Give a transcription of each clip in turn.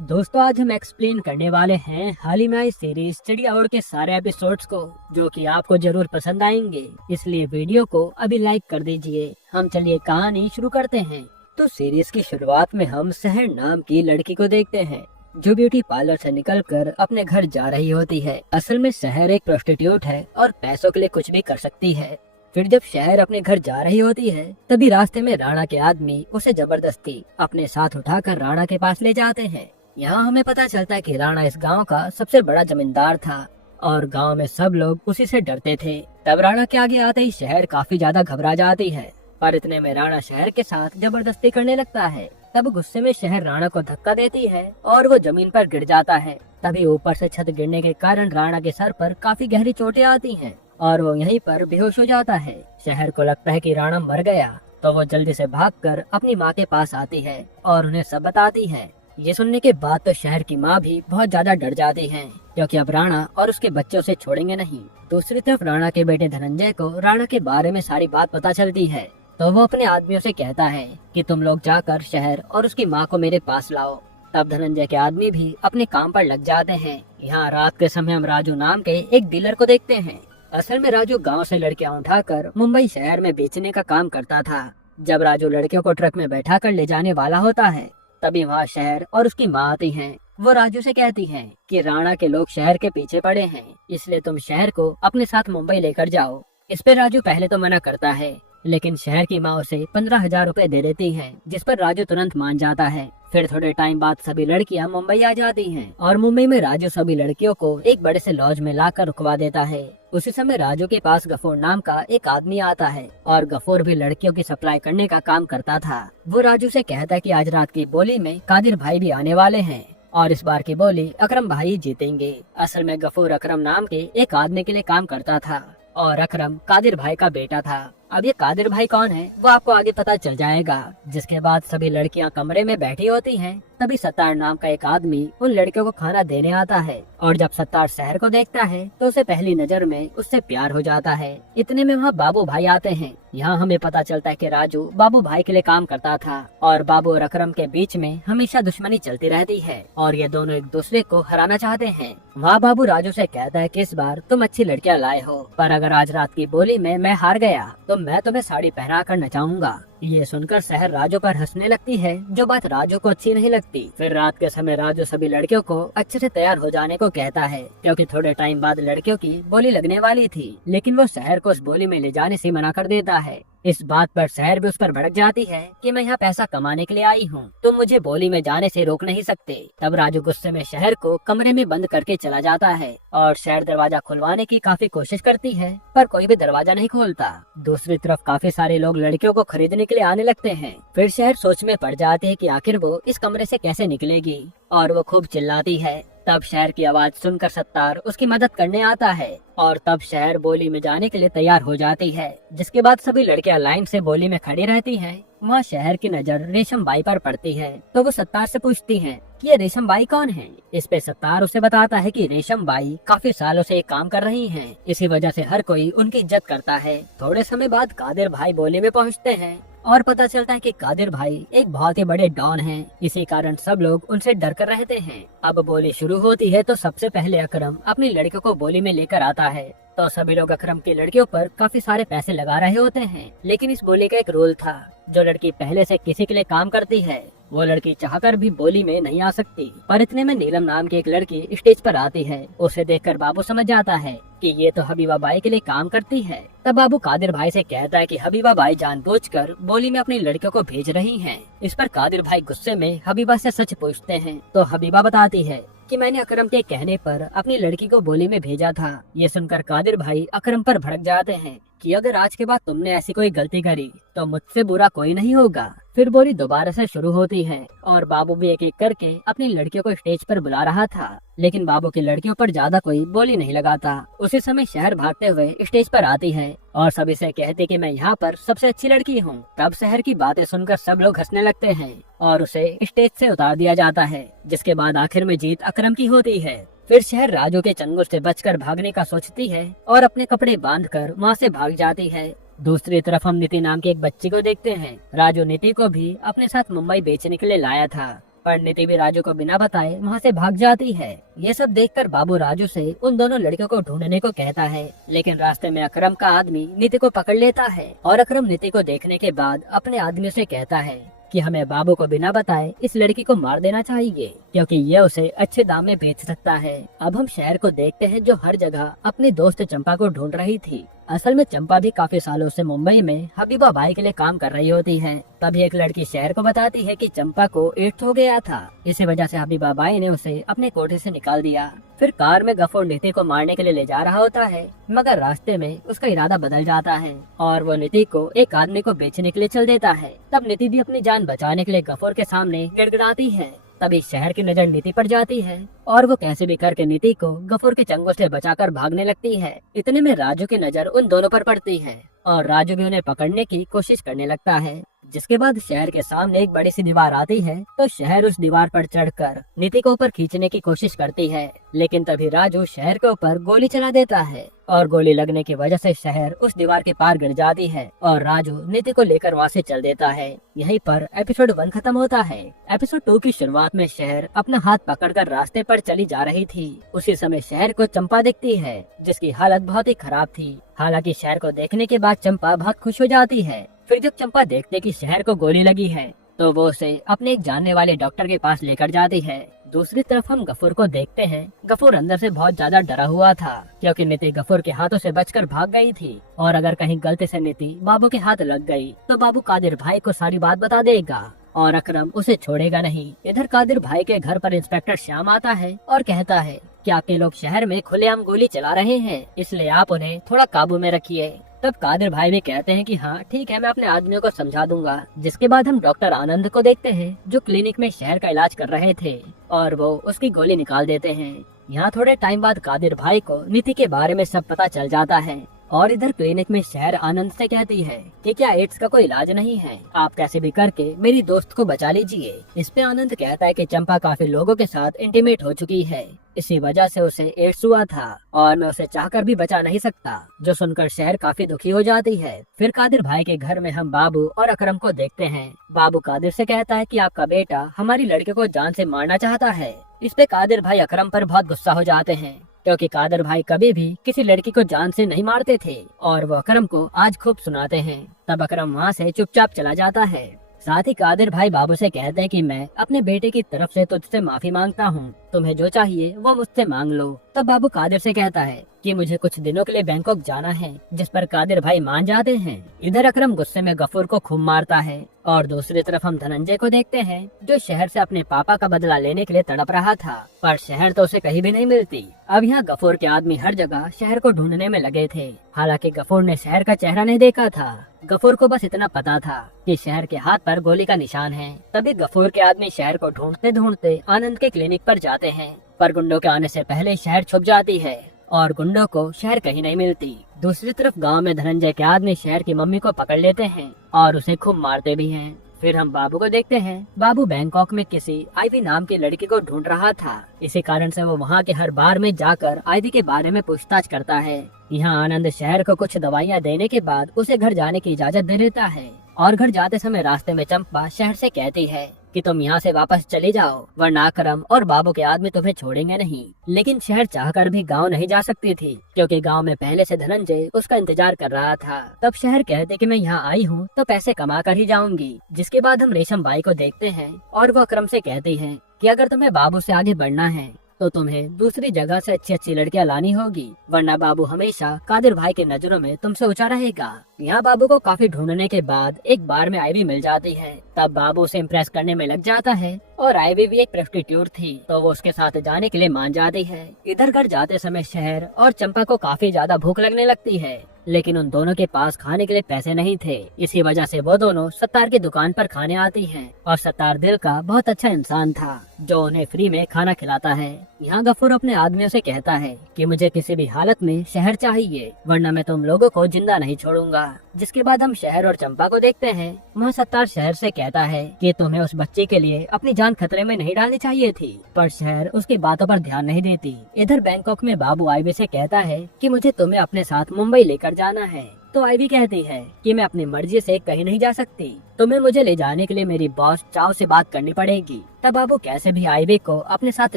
दोस्तों आज हम एक्सप्लेन करने वाले हैं हाल ही में आई सीरीज चिड़िया उड़ के सारे एपिसोड्स को, जो कि आपको जरूर पसंद आएंगे। इसलिए वीडियो को अभी लाइक कर दीजिए। हम चलिए कहानी शुरू करते हैं। तो सीरीज की शुरुआत में हम शहर नाम की लड़की को देखते हैं, जो ब्यूटी पार्लर से निकलकर अपने घर जा रही होती है। असल में शहर एक प्रोस्टिट्यूट है और पैसों के लिए कुछ भी कर सकती है। फिर जब शहर अपने घर जा रही होती है, तभी रास्ते में राणा के आदमी उसे जबरदस्ती अपने साथ उठाकर राणा के पास ले जाते हैं। यहाँ हमें पता चलता है कि राणा इस गांव का सबसे बड़ा जमींदार था और गांव में सब लोग उसी से डरते थे। तब राणा के आगे आते ही शहर काफी ज्यादा घबरा जाती है, पर इतने में राणा शहर के साथ जबरदस्ती करने लगता है। तब गुस्से में शहर राणा को धक्का देती है और वो जमीन पर गिर जाता है। तभी ऊपर से छत गिरने के कारण राणा के सर पर काफी गहरी चोटें आती हैं और वो यहीं पर बेहोश हो जाता है। शहर को लगता है कि राणा मर गया, तो वो जल्दी से भागकर अपनी माँ के पास आती है और उन्हें सब बताती है। ये सुनने के बाद तो शहर की माँ भी बहुत ज्यादा डर जाती है, क्योंकि अब राणा और उसके बच्चे उसे छोड़ेंगे नहीं। दूसरी तरफ राणा के बेटे धनंजय को राणा के बारे में सारी बात पता चलती है, तो वो अपने आदमियों से कहता है कि तुम लोग जाकर शहर और उसकी माँ को मेरे पास लाओ। तब धनंजय के आदमी भी अपने काम पर लग जाते हैं। यहाँ रात के समय हम राजू नाम के एक डीलर को देखते हैं। असल में राजू गाँव से लड़कियाँ उठाकर मुंबई शहर में बेचने का काम करता था। जब राजू लड़कियों को ट्रक में बैठा कर ले जाने वाला होता है, तभी वहाँ शहर और उसकी माँ आती हैं। वो राजू से कहती हैं कि राणा के लोग शहर के पीछे पड़े हैं, इसलिए तुम शहर को अपने साथ मुंबई लेकर जाओ। इस पे राजू पहले तो मना करता है, लेकिन शहर की माँ उसे 15,000 रुपए दे देती है, जिस पर राजू तुरंत मान जाता है। फिर थोड़े टाइम बाद सभी लड़कियां मुंबई आ जाती हैं और मुंबई में राजू सभी लड़कियों को एक बड़े से लॉज में लाकर रुकवा देता है। उसी समय राजू के पास गफूर नाम का एक आदमी आता है और गफूर भी लड़कियों की सप्लाई करने का काम करता था। वो राजू से कहता है कि आज रात की बोली में कादिर भाई भी आने वाले हैं और इस बार की बोली अकरम भाई जीतेंगे। असल में गफूर अकरम नाम के एक आदमी के लिए काम करता था और अकरम कादिर भाई का बेटा था। अब ये कादिर भाई कौन है वो आपको आगे पता चल जाएगा। जिसके बाद सभी लड़कियां कमरे में बैठी होती हैं, तभी सत्तार नाम का एक आदमी उन लड़कियों को खाना देने आता है और जब सत्तार शहर को देखता है तो उसे पहली नजर में उससे प्यार हो जाता है। इतने में वहाँ बाबू भाई आते हैं। यहाँ हमें पता चलता है कि राजू बाबू भाई के लिए काम करता था और बाबू और अकरम के बीच में हमेशा दुश्मनी चलती रहती है और ये दोनों एक दूसरे को हराना चाहते हैं। वहाँ बाबू राजू से कहता है कि इस बार तुम अच्छी लड़कियाँ लाए हो, पर अगर आज रात की बोली में मैं हार गया तो मैं तुम्हें साड़ी पहना कर नचाऊंगा। ये सुनकर शहर राजू पर हंसने लगती है, जो बात राजू को अच्छी नहीं लगती। फिर रात के समय राजू सभी लड़कियों को अच्छे से तैयार हो जाने को कहता है, क्योंकि थोड़े टाइम बाद लड़कियों की बोली लगने वाली थी, लेकिन वो शहर को उस बोली में ले जाने से मना कर देता है। इस बात पर शहर भी उस पर भड़क जाती है कि मैं यहाँ पैसा कमाने के लिए आई हूँ, तुम मुझे बोली में जाने से रोक नहीं सकते। तब राजू गुस्से में शहर को कमरे में बंद करके चला जाता है और शहर दरवाजा खुलवाने की काफी कोशिश करती है, पर कोई भी दरवाजा नहीं खोलता। दूसरी तरफ काफी सारे लोग लड़कियों को खरीदने के लिए आने लगते हैं। फिर शहर सोच में पड़ जाते है कि आखिर वो इस कमरे से कैसे निकलेगी और वो खूब चिल्लाती है। तब शहर की आवाज सुनकर सत्तार उसकी मदद करने आता है और तब शहर बोली में जाने के लिए तैयार हो जाती है। जिसके बाद सभी लड़कियां लाइन से बोली में खड़ी रहती हैं। वहाँ शहर की नजर रेशम बाई पर पड़ती है, तो वो सत्तार से पूछती हैं कि ये रेशम बाई कौन है। इस पे सत्तार उसे बताता है कि रेशम बाई काफी सालों से काम कर रही हैं, इसी वजह से हर कोई उनकी इज्जत करता है। थोड़े समय बाद कादिर भाई बोली में पहुँचते हैं और पता चलता है कि कादिर भाई एक बहुत ही बड़े डॉन हैं, इसी कारण सब लोग उनसे डर कर रहते हैं। अब बोली शुरू होती है तो सबसे पहले अकरम अपनी लड़कियों को बोली में लेकर आता है, तो सभी लोग अकरम की लड़कियों पर काफी सारे पैसे लगा रहे होते हैं। लेकिन इस बोली का एक रूल था, जो लड़की पहले से किसी के लिए काम करती है वो लड़की चाहकर भी बोली में नहीं आ सकती। पर इतने में नीलम नाम की एक लड़की स्टेज पर आती है। उसे देखकर बाबू समझ जाता है कि ये तो हबीबा बाई के लिए काम करती है। तब बाबू कादिर भाई से कहता है कि हबीबा बाई जानबूझकर बोली में अपनी लड़कियों को भेज रही हैं। इस पर कादिर भाई गुस्से में हबीबा से सच पूछते हैं, तो हबीबा बताती है कि मैंने अकरम के कहने पर अपनी लड़की को बोली में भेजा था। ये सुनकर कादिर भाई अकरम पर भड़क जाते हैं कि अगर आज के बाद तुमने ऐसी कोई गलती करी तो मुझसे बुरा कोई नहीं होगा। फिर बोली दोबारा से शुरू होती है और बाबू भी एक एक करके अपनी लड़कियों को स्टेज पर बुला रहा था, लेकिन बाबू की लड़कियों पर ज्यादा कोई बोली नहीं लगाता। उसी समय शहर भागते हुए स्टेज पर आती है और सभी से कहती कि मैं यहाँ पर सबसे अच्छी लड़की हूँ। तब शहर की बातें सुनकर सब लोग हंसने लगते हैं और उसे स्टेज से उतार दिया जाता है, जिसके बाद आखिर में जीत अकरम की होती है। फिर शहर राजू के चंगुल से बचकर भागने का सोचती है और अपने कपड़े बांधकर वहाँ से भाग जाती है। दूसरी तरफ हम नीति नाम की एक बच्ची को देखते हैं। राजू नीति को भी अपने साथ मुंबई बेचने के लिए लाया था पर नीति भी राजू को बिना बताए वहाँ से भाग जाती है। ये सब देखकर बाबू राजू से उन दोनों लड़कियों को ढूंढने को कहता है, लेकिन रास्ते में अकरम का आदमी नीति को पकड़ लेता है और अकरम नीति को देखने के बाद अपने आदमी से कहता है कि हमें बाबू को बिना बताए इस लड़की को मार देना चाहिए, क्योंकि ये उसे अच्छे दाम में बेच सकता है। अब हम शहर को देखते हैं जो हर जगह अपनी दोस्त चंपा को ढूंढ रही थी। असल में चंपा भी काफी सालों से मुंबई में हबीबा बाई के लिए काम कर रही होती है। तभी एक लड़की शहर को बताती है कि चंपा को एड्स हो गया था। इसी वजह से हबीबा बाई ने उसे अपने कोठे से निकाल दिया। फिर कार में गफूर नीति को मारने के लिए ले जा रहा होता है, मगर रास्ते में उसका इरादा बदल जाता है और वो नीति को एक आदमी को बेचने के लिए चल देता है। तब नीति भी अपनी जान बचाने के लिए गफूर के सामने गिड़गिड़ाती है। तभी शहर की नजर नीति पर जाती है और वो कैसे भी करके नीति को गफूर के चंगुल से बचाकर भागने लगती है। इतने में राजू की नजर उन दोनों पर पड़ती है और राजू भी उन्हें पकड़ने की कोशिश करने लगता है। जिसके बाद शहर के सामने एक बड़ी सी दीवार आती है तो शहर उस दीवार पर चढ़कर नीति को ऊपर खींचने की कोशिश करती है, लेकिन तभी राजू शहर के ऊपर गोली चला देता है और गोली लगने की वजह से शहर उस दीवार के पार गिर जाती है और राजू नीति को लेकर वहाँ से चल देता है। यहीं पर एपिसोड 1 खत्म होता है। एपिसोड 2 की शुरुआत में शहर अपना हाथ पकड़कर रास्ते पर चली जा रही थी। उसी समय शहर को चंपा दिखती है, जिसकी हालत बहुत ही खराब थी। हालांकि शहर को देखने के बाद चंपा बहुत खुश हो जाती है। फिर जब चंपा देखते कि शहर को गोली लगी है तो वो उसे अपने एक जानने वाले डॉक्टर के पास लेकर जाती है। दूसरी तरफ हम गफूर को देखते हैं। गफूर अंदर से बहुत ज्यादा डरा हुआ था, क्योंकि नीति गफूर के हाथों से बचकर भाग गई थी और अगर कहीं गलती से नीति बाबू के हाथ लग गई तो बाबू कादिर भाई को सारी बात बता देगा और अकरम उसे छोड़ेगा नहीं। इधर कादिर भाई के घर पर इंस्पेक्टर श्याम आता है और कहता है कि आपके लोग शहर में खुलेआम गोली चला रहे हैं, इसलिए आप उन्हें थोड़ा काबू में रखिए। तब कादिर भाई भी कहते हैं कि हाँ ठीक है, मैं अपने आदमियों को समझा दूंगा। जिसके बाद हम डॉक्टर आनंद को देखते हैं जो क्लिनिक में शहर का इलाज कर रहे थे और वो उसकी गोली निकाल देते हैं। यहाँ थोड़े टाइम बाद कादिर भाई को नीति के बारे में सब पता चल जाता है और इधर क्लिनिक में शहर आनंद से कहती है कि क्या एड्स का कोई इलाज नहीं है, आप कैसे भी करके मेरी दोस्त को बचा लीजिए। इस पे आनंद कहता है कि चंपा काफी लोगों के साथ इंटीमेट हो चुकी है, इसी वजह से उसे एड्स हुआ था और मैं उसे चाहकर भी बचा नहीं सकता। जो सुनकर शहर काफी दुखी हो जाती है। फिर कादिर भाई के घर में हम बाबू और अकरम को देखते हैं। बाबू कादिर से कहता है कि आपका बेटा हमारी लड़की को जान से मारना चाहता है। इस पे कादिर भाई अकरम पर बहुत गुस्सा हो जाते हैं, क्योंकि कादिर भाई कभी भी किसी लड़की को जान से नहीं मारते थे और वो अकरम को आज खूब सुनाते हैं। तब अकरम वहाँ से चुपचाप चला जाता है। साथ ही कादिर भाई बाबू से कहते हैं कि मैं अपने बेटे की तरफ से तुझसे माफी मांगता हूँ, तुम्हें जो चाहिए वो मुझसे मांग लो। तब बाबू कादिर से कहता है कि मुझे कुछ दिनों के लिए बैंकॉक जाना है, जिस पर कादिर भाई मान जाते हैं। इधर अकरम गुस्से में गफूर को खूब मारता है और दूसरी तरफ हम धनंजय को देखते हैं जो शहर से अपने पापा का बदला लेने के लिए तड़प रहा था, पर शहर तो उसे कहीं भी नहीं मिलती। अब यहाँ गफूर के आदमी हर जगह शहर को ढूंढने में लगे थे। हालांकि गफूर ने शहर का चेहरा नहीं देखा था। गफूर को बस इतना पता था कि शहर के हाथ पर गोली का निशान है। तभी गफूर के आदमी शहर को ढूंढते ढूंढते आनंद के क्लिनिक पर जाते हैं, पर गुंडों के आने से पहले शहर छुप जाती है और गुंडों को शहर कहीं नहीं मिलती। दूसरी तरफ गांव में धनंजय के आदमी शहर की मम्मी को पकड़ लेते हैं और उसे खूब मारते भी हैं। फिर हम बाबू को देखते हैं। बाबू बैंकॉक में किसी आईवी नाम की लड़की को ढूंढ रहा था, इसी कारण से वो वहाँ के हर बार में जाकर आईवी के बारे में पूछताछ करता है। यहाँ आनंद शहर को कुछ दवाइयाँ देने के बाद उसे घर जाने की इजाजत दे देता है और घर जाते समय रास्ते में चंपा शहर से कहती है कि तुम यहाँ से वापस चले जाओ, वरना अकरम और बाबू के आदमी तुम्हें छोड़ेंगे नहीं। लेकिन शहर चाहकर भी गांव नहीं जा सकती थी, क्योंकि गांव में पहले से धनंजय उसका इंतजार कर रहा था। तब शहर कहते कि मैं यहाँ आई हूँ तो पैसे कमा कर ही जाऊंगी। जिसके बाद हम रेशम बाई को देखते हैं और वो अकरम से कहती है कि अगर तुम्हें बाबू से आगे बढ़ना है तो तुम्हें दूसरी जगह से अच्छी अच्छी लड़कियां लानी होगी, वरना बाबू हमेशा कादिर भाई की नजरों में तुमसे ऊंचा रहेगा। यहाँ बाबू को काफी ढूंढने के बाद एक बार में आईवी मिल जाती है। तब बाबू उसे इम्प्रेस करने में लग जाता है और आईवी भी एक प्रोस्टिट्यूट थी, तो वो उसके साथ जाने के लिए मान जाती है। इधर घर जाते समय शहर और चंपा को काफी ज्यादा भूख लगने लगती है, लेकिन उन दोनों के पास खाने के लिए पैसे नहीं थे। इसी वजह से वो दोनों सत्तार की दुकान पर खाने आती हैं और सत्तार दिल का बहुत अच्छा इंसान था जो उन्हें फ्री में खाना खिलाता है। यहाँ गफूर अपने आदमियों से कहता है कि मुझे किसी भी हालत में शहर चाहिए, वरना मैं तुम लोगों को जिंदा नहीं छोड़ूंगा। जिसके बाद हम शहर और चंपा को देखते हैं। वहाँ सत्तार शहर से कहता है कि तुम्हें उस बच्चे के लिए अपनी जान खतरे में नहीं डालनी चाहिए थी, पर शहर उसकी बातों पर ध्यान नहीं देती। इधर बैंकॉक में बाबू आईवी से कहता है कि मुझे तुम्हें अपने साथ मुंबई लेकर जाना है। तो आईवी कहती है कि मैं अपनी मर्जी से कहीं नहीं जा सकती, तुम्हें मुझे ले जाने के लिए मेरी बॉस चाव से बात करनी पड़ेगी। तब बाबू कैसे भी आईवी को अपने साथ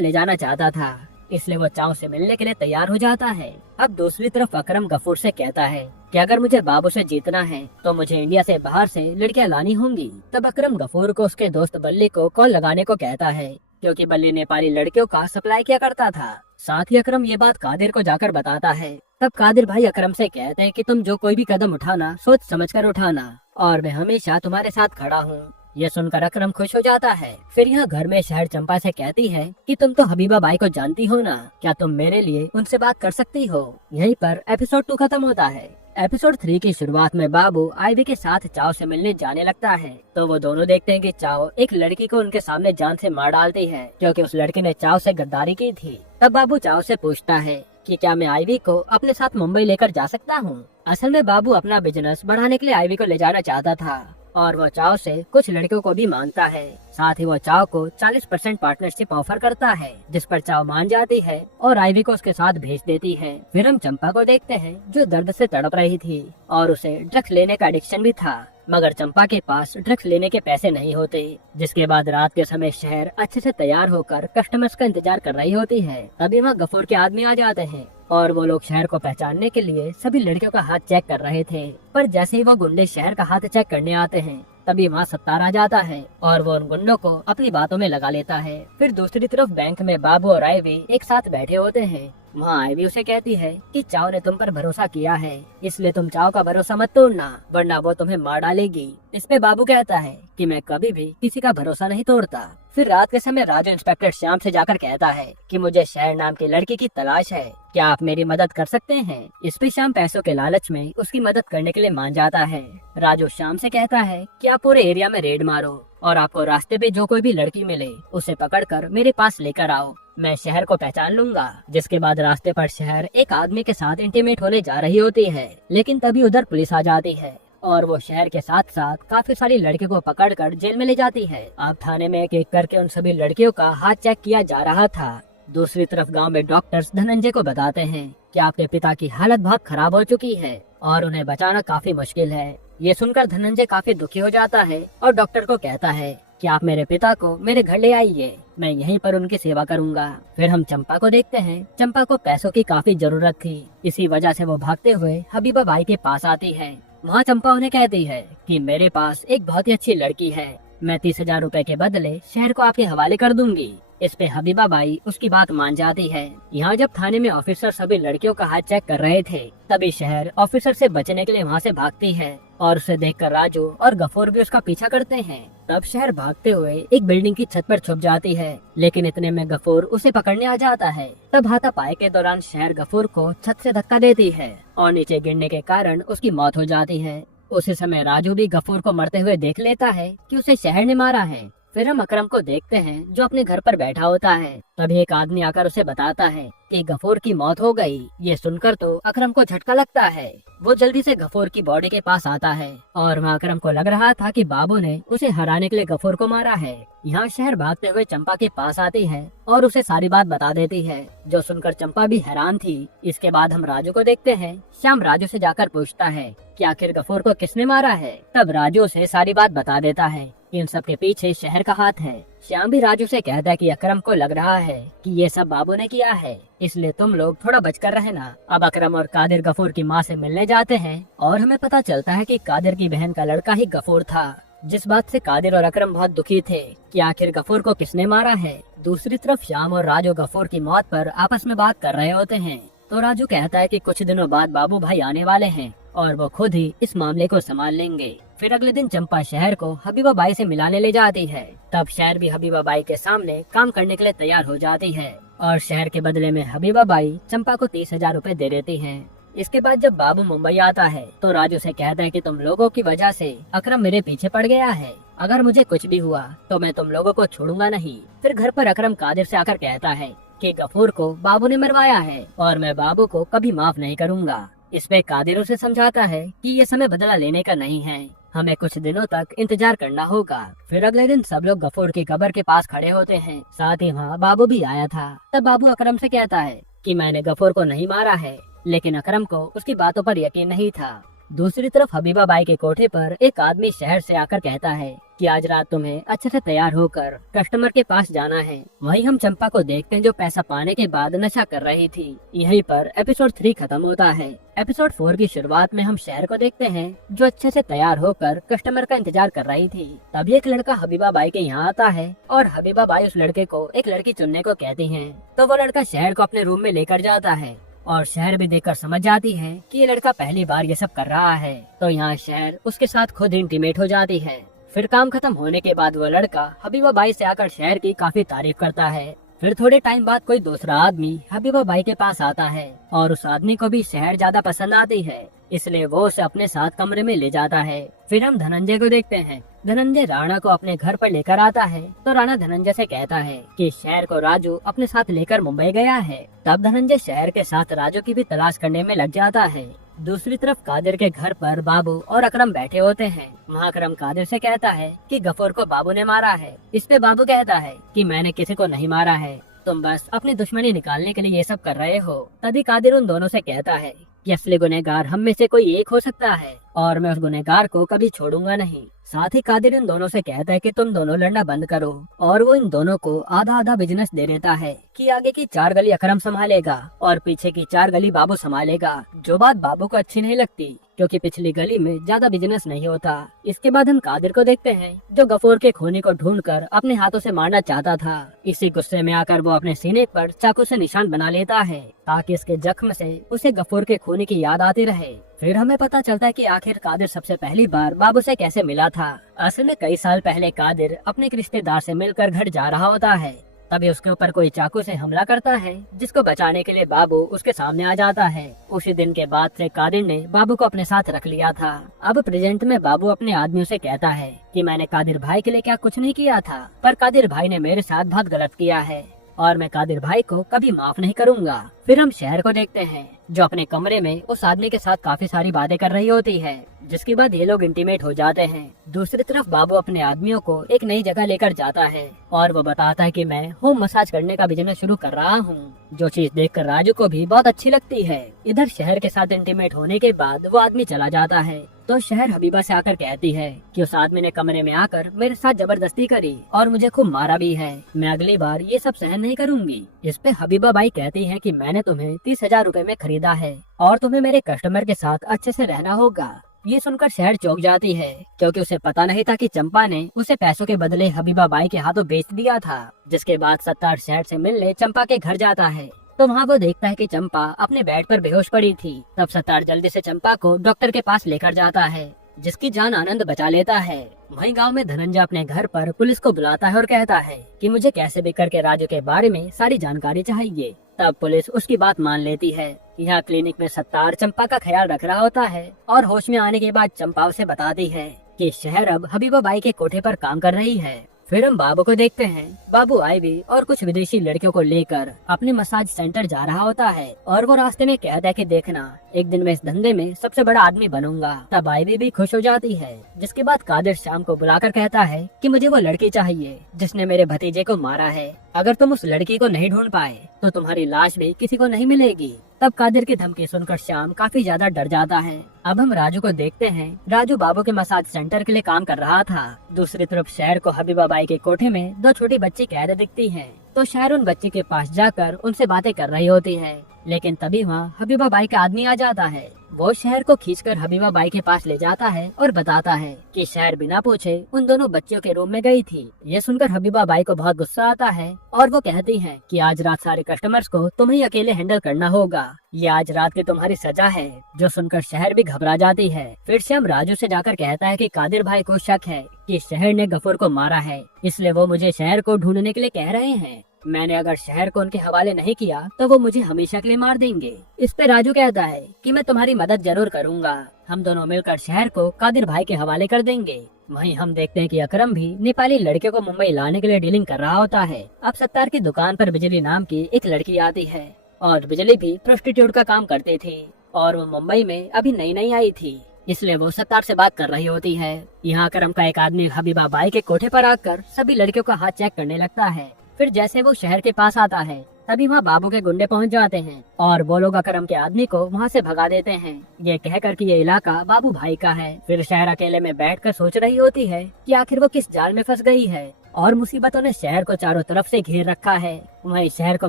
ले जाना चाहता था, इसलिए वो चाव से मिलने के लिए तैयार हो जाता है। अब दूसरी तरफ अकरम गफूर से कहता है कि अगर मुझे बाबू से जीतना है तो मुझे इंडिया से बाहर से लड़कियां लानी होंगी। तब अकरम गफूर को उसके दोस्त बल्ली को कॉल लगाने को कहता है, क्योंकि बल्ली नेपाली लड़कियों का सप्लाई किया करता था। साथ ही अकरम ये बात कादिर को जाकर बताता है। तब कादिर भाई अकरम से कहते हैं कि तुम जो कोई भी कदम उठाना सोच समझकर उठाना, और मैं हमेशा तुम्हारे साथ खड़ा हूँ। ये सुनकर अकरम खुश हो जाता है। फिर यहाँ घर में शहर चंपा से कहती है कि तुम तो हबीबा बाई को जानती हो ना, क्या तुम मेरे लिए उनसे बात कर सकती हो। यहीं पर एपिसोड 2 खत्म होता है। एपिसोड 3 की शुरुआत में बाबू आईवी के साथ चाव से मिलने जाने लगता है, तो वो दोनों देखते हैं कि चाव एक लड़की को उनके सामने जान से मार डालती है, क्योंकि उस लड़की ने चाव से गद्दारी की थी। तब बाबू चाव से पूछता है कि क्या मैं आईवी को अपने साथ मुंबई लेकर जा सकता हूँ। असल में बाबू अपना बिजनेस बढ़ाने के लिए आईवी को ले जाना चाहता था, और वो चाव से कुछ लड़कियों को भी मांगता है। साथ ही वो चाव को 40% पार्टनरशिप ऑफर करता है, जिस पर चाव मान जाती है और आईवी को उसके साथ भेज देती है। फिर हम चंपा को देखते हैं, जो दर्द से तड़प रही थी और उसे ड्रग्स लेने का एडिक्शन भी था, मगर चंपा के पास ड्रग्स लेने के पैसे नहीं होते। जिसके बाद रात के समय शहर अच्छे से तैयार होकर कस्टमर्स का इंतजार कर रही होती है। तभी वहाँ गफूर के आदमी आ जाते हैं, और वो लोग शहर को पहचानने के लिए सभी लड़कियों का हाथ चेक कर रहे थे। पर जैसे ही वो गुंडे शहर का हाथ चेक करने आते हैं, तभी वहाँ सत्तार आ जाता है और वो उन गुंडों को अपनी बातों में लगा लेता है। फिर दूसरी तरफ बैंक में बाबू और आईवी एक साथ बैठे होते हैं। वहाँ आईवी उसे कहती है कि चाव ने तुम पर भरोसा किया है, इसलिए तुम चाव का भरोसा मत तोड़ना, वरना वो तुम्हें मार डालेगी। इस पे बाबू कहता है कि मैं कभी भी किसी का भरोसा नहीं तोड़ता। फिर रात के समय राजू इंस्पेक्टर श्याम से जाकर कहता है कि मुझे शहर नाम की लड़की की तलाश है, क्या आप मेरी मदद कर सकते हैं। इस पे श्याम पैसों के लालच में उसकी मदद करने के लिए मान जाता है। राजू श्याम से कहता है कि आप पूरे एरिया में रेड मारो और आपको रास्ते पे जो कोई भी लड़की मिले उसे पकड़कर मेरे पास लेकर आओ, मैं शहर को पहचान लूंगा। जिसके बाद रास्ते पर शहर एक आदमी के साथ इंटीमेट होने जा रही होती है, लेकिन तभी उधर पुलिस आ जाती है और वो शहर के साथ साथ काफी सारी लड़कियों को पकड़कर जेल में ले जाती है। अब थाने में एक एक करके उन सभी लड़कियों का हाथ चेक किया जा रहा था। दूसरी तरफ गांव में डॉक्टर्स धनंजय को बताते हैं कि आपके पिता की हालत बहुत खराब हो चुकी है और उन्हें बचाना काफी मुश्किल है। ये सुनकर धनंजय काफी दुखी हो जाता है और डॉक्टर को कहता है कि आप मेरे पिता को मेरे घर ले आइए, मैं यहीं पर उनकी सेवा करूंगा। फिर हम चंपा को देखते हैं। चंपा को पैसों की काफी जरूरत थी, इसी वजह से वो भागते हुए हबीबा बाई के पास आती है। वहाँ चंपा उन्हें कहती है कि मेरे पास एक बहुत ही अच्छी लड़की है, मैं 30,000 रूपए के बदले शहर को आपके हवाले कर दूंगी। इस पे हबीबा बाई उसकी बात मान जाती है। यहाँ जब थाने में ऑफिसर सभी लड़कियों का हाथ चेक कर रहे थे, तभी शहर ऑफिसर से बचने के लिए वहाँ से भागती है और उसे देखकर राजू और गफूर भी उसका पीछा करते हैं। तब शहर भागते हुए एक बिल्डिंग की छत पर छुप जाती है, लेकिन इतने में गफूर उसे पकड़ने आ जाता है। तब हाथापाई के दौरान शहर गफूर को छत से धक्का देती है और नीचे गिरने के कारण उसकी मौत हो जाती है। उसी समय राजू भी गफूर को मरते हुए देख लेता है कि उसे शहर ने मारा है। फिर हम अकरम को देखते हैं, जो अपने घर पर बैठा होता है। तभी एक आदमी आकर उसे बताता है कि गफूर की मौत हो गई। ये सुनकर तो अकरम को झटका लगता है। वो जल्दी से गफूर की बॉडी के पास आता है और वहाँ अकरम को लग रहा था कि बाबू ने उसे हराने के लिए गफूर को मारा है। यहाँ शहर भागते हुए चंपा के पास आती है और उसे सारी बात बता देती है, जो सुनकर चंपा भी हैरान थी। इसके बाद हम राजू को देखते हैं। श्याम राजू से जाकर पूछता है कि आखिर गफूर को किसने मारा है। तब राजू उसे सारी बात बता देता है। इन सब के पीछे शहर का हाथ है। श्याम भी राजू से कहता है कि अकरम को लग रहा है कि ये सब बाबू ने किया है, इसलिए तुम लोग थोड़ा बचकर रहना। अब अकरम और कादिर गफूर की माँ से मिलने जाते हैं और हमें पता चलता है कि कादिर की बहन का लड़का ही गफूर था, जिस बात से कादिर और अकरम बहुत दुखी थे कि आखिर गफूर को किसने मारा है। दूसरी तरफ श्याम और राजू गफूर की मौत पर आपस में बात कर रहे होते हैं, तो राजू कहता है कि कुछ दिनों बाद बाबू भाई आने वाले हैं और वो खुद ही इस मामले को संभाल लेंगे। फिर अगले दिन चंपा शहर को हबीबा बाई से मिलाने ले जाती है। तब शहर भी हबीबा बाई के सामने काम करने के लिए तैयार हो जाती है और शहर के बदले में हबीबा बाई चंपा को 30,000 रूपए दे देती है। इसके बाद जब बाबू मुंबई आता है तो राजू से कहता है कि तुम लोगों की वजह से अकरम मेरे पीछे पड़ गया है, अगर मुझे कुछ भी हुआ तो मैं तुम लोगों को छोड़ूंगा नहीं। फिर घर पर अकरम कादिर से आकर कहता है कि गफूर को बाबू ने मरवाया है और मैं बाबू को कभी माफ नहीं करूंगा। इस पे कादिर उसे समझाता है कि ये समय बदला लेने का नहीं है, हमें कुछ दिनों तक इंतजार करना होगा। फिर अगले दिन सब लोग गफूर की कब्र के पास खड़े होते हैं, साथ ही वहाँ बाबू भी आया था। तब बाबू अकरम से कहता है कि मैंने गफूर को नहीं मारा है, लेकिन अकरम को उसकी बातों पर यकीन नहीं था। दूसरी तरफ हबीबा बाई के कोठे पर एक आदमी शहर से आकर कहता है कि आज रात तुम्हें अच्छे से तैयार होकर कस्टमर के पास जाना है। वहीं हम चंपा को देखते हैं जो पैसा पाने के बाद नशा कर रही थी। यहीं पर एपिसोड 3 खत्म होता है। एपिसोड 4 की शुरुआत में हम शहर को देखते हैं जो अच्छे से तैयार होकर कस्टमर का इंतजार कर रही थी। तभी एक लड़का हबीबा बाई के यहाँ आता है और हबीबा बाई उस लड़के को एक लड़की चुनने को कहती है। तो वो लड़का शहर को अपने रूम में लेकर जाता है और शहर भी देखकर समझ जाती है कि ये लड़का पहली बार ये सब कर रहा है। तो यहाँ शहर उसके साथ खुद इंटीमेट हो जाती है। फिर काम खत्म होने के बाद वो लड़का हबीबा बाई से आकर शहर की काफी तारीफ करता है। फिर थोड़े टाइम बाद कोई दूसरा आदमी हबीबा बाई के पास आता है और उस आदमी को भी शहर ज्यादा पसंद आती है, इसलिए वो उसे अपने साथ कमरे में ले जाता है। फिर हम धनंजय को देखते हैं। धनंजय राणा को अपने घर पर लेकर आता है। तो राणा धनंजय से कहता है कि शहर को राजू अपने साथ लेकर मुंबई गया है। तब धनंजय शहर के साथ राजू की भी तलाश करने में लग जाता है। दूसरी तरफ कादिर के घर पर बाबू और अकरम बैठे होते हैं। वहाँ अकरम कादिर से कहता है कि गफूर को बाबू ने मारा है। इस पे बाबू कहता है कि मैंने किसी को नहीं मारा है, तुम बस अपनी दुश्मनी निकालने के लिए ये सब कर रहे हो। तभी कादिर उन दोनों से कहता है कि असली गुनहगार हम में से कोई एक हो सकता है और मैं उस गुनहगार को कभी छोड़ूंगा नहीं। साथ ही कादिर इन दोनों से कहता है कि तुम दोनों लड़ना बंद करो और वो इन दोनों को आधा आधा बिजनेस दे देता है कि आगे की 4 गली अकरम संभालेगा और पीछे की 4 गली बाबू संभालेगा। जो बात बाबू को अच्छी नहीं लगती क्योंकि पिछली गली में ज्यादा बिजनेस नहीं होता। इसके बाद हम कादिर को देखते हैं जो गफूर के खूनी को ढूंढकर अपने हाथों से मारना चाहता था। इसी गुस्से में आकर वो अपने सीने पर चाकू से निशान बना लेता है ताकि इसके जख्म से उसे गफूर के खूनी की याद आती रहे। फिर हमें पता चलता है कि आखिर कादिर सबसे पहली बार बाबू से कैसे मिला था। असल में कई साल पहले कादिर अपने एक रिश्तेदार से मिलकर घर जा रहा होता है। तभी उसके ऊपर कोई चाकू से हमला करता है जिसको बचाने के लिए बाबू उसके सामने आ जाता है। उसी दिन के बाद से कादिर ने बाबू को अपने साथ रख लिया था। अब प्रेजेंट में बाबू अपने आदमियों से कहता है कि मैंने कादिर भाई के लिए क्या कुछ नहीं किया था, पर कादिर भाई ने मेरे साथ बहुत गलत किया है और मैं कादिर भाई को कभी माफ नहीं करूंगा। फिर हम शहर को देखते हैं जो अपने कमरे में उस आदमी के साथ काफी सारी बातें कर रही होती है, जिसके बाद ये लोग इंटीमेट हो जाते हैं। दूसरी तरफ बाबू अपने आदमियों को एक नई जगह लेकर जाता है और वो बताता है कि मैं होम मसाज करने का बिजनेस शुरू कर रहा हूँ, जो चीज देखकर राजू को भी बहुत अच्छी लगती है। इधर शहर के साथ इंटीमेट होने के बाद वो आदमी चला जाता है। तो शहर हबीबा से आकर कहती है कि उस आदमी ने कमरे में आकर मेरे साथ जबरदस्ती करी और मुझे खूब मारा भी है, मैं अगली बार ये सब सहन नहीं करूंगी। इस पे हबीबा बाई कहती है कि मैंने तुम्हें 30,000 रूपए में खरीदा है और तुम्हें मेरे कस्टमर के साथ अच्छे से रहना होगा। ये सुनकर शहर चौंक जाती है क्योंकि उसे पता नहीं था कि चंपा ने उसे पैसों के बदले हबीबा बाई के हाथों बेच दिया था। जिसके बाद सत्तार शहर से मिलने चंपा के घर जाता है तो वहाँ वो देखता है कि चंपा अपने बेड पर बेहोश पड़ी थी। तब सत्तार जल्दी से चंपा को डॉक्टर के पास लेकर जाता है जिसकी जान आनंद बचा लेता है। वहीं गांव में धनंजय अपने घर पर पुलिस को बुलाता है और कहता है कि मुझे कैसे भी करके राजू के बारे में सारी जानकारी चाहिए। तब पुलिस उसकी बात मान लेती है। यहाँ क्लिनिक में सत्तार चंपा का ख्याल रख रहा होता है और होश में आने के बाद चंपा उसे बताती है कि शहर अब हबीबा बाई के कोठे पर काम कर रही है। फिर हम बाबू को देखते हैं। बाबू आईवी और कुछ विदेशी लड़कियों को लेकर अपने मसाज सेंटर जा रहा होता है और वो रास्ते में कहता है कि देखना एक दिन मैं इस धंधे में सबसे बड़ा आदमी बनूंगा। तब आईवी भी खुश हो जाती है। जिसके बाद कादिर शाम को बुलाकर कहता है कि मुझे वो लड़की चाहिए जिसने मेरे भतीजे को मारा है। अगर तुम उस लड़की को नहीं ढूंढ पाए तो तुम्हारी लाश भी किसी को नहीं मिलेगी। तब कादिर की धमकी सुनकर श्याम काफी ज्यादा डर जाता है। अब हम राजू को देखते हैं। राजू बाबू के मसाज सेंटर के लिए काम कर रहा था। दूसरी तरफ शहर को हबीबा बाई के कोठे में 2 छोटी बच्ची कैद दिखती हैं। तो शहर उन बच्ची के पास जाकर उनसे बातें कर रही होती है, लेकिन तभी वहाँ हबीबा बाई का आदमी आ जाता है। वो शहर को खींचकर हबीबा बाई के पास ले जाता है और बताता है कि शहर बिना पूछे उन दोनों बच्चियों के रूम में गई थी। ये सुनकर हबीबा बाई को बहुत गुस्सा आता है और वो कहती है कि आज रात सारे कस्टमर्स को तुम्हें अकेले हैंडल करना होगा, ये आज रात की तुम्हारी सजा है। जो सुनकर शहर भी घबरा जाती है। फिर श्याम राजू से जाकर कहता है कि कादिर भाई को शक है कि शहर ने गफूर को मारा है, इसलिए वो मुझे शहर को ढूंढने के लिए कह रहे हैं। मैंने अगर शहर को उनके हवाले नहीं किया तो वो मुझे हमेशा के लिए मार देंगे। इस पे राजू कहता है कि मैं तुम्हारी मदद जरूर करूंगा, हम दोनों मिलकर शहर को कादिर भाई के हवाले कर देंगे। वहीं हम देखते हैं कि अकरम भी नेपाली लड़के को मुंबई लाने के लिए डीलिंग कर रहा होता है। अब सत्तार की दुकान पर बिजली नाम की एक लड़की आती है और बिजली भी प्रोस्टिट्यूट का काम करती थी और वो मुंबई में अभी नई नई आई थी, इसलिए वो सत्तार से बात कर रही होती है। यहाँ अकरम का एक आदमी हबीबा बाई के कोठे पर आकर सभी लड़कियों का हाथ चेक करने लगता है। फिर जैसे वो शहर के पास आता है तभी वहाँ बाबू के गुंडे पहुँच जाते हैं और वो लोग अकरम के आदमी को वहाँ से भगा देते हैं, ये कहकर कि ये इलाका बाबू भाई का है। फिर शहर अकेले में बैठकर सोच रही होती है कि आखिर वो किस जाल में फंस गई है और मुसीबतों ने शहर को चारों तरफ से घेर रखा है। वहीं शहर को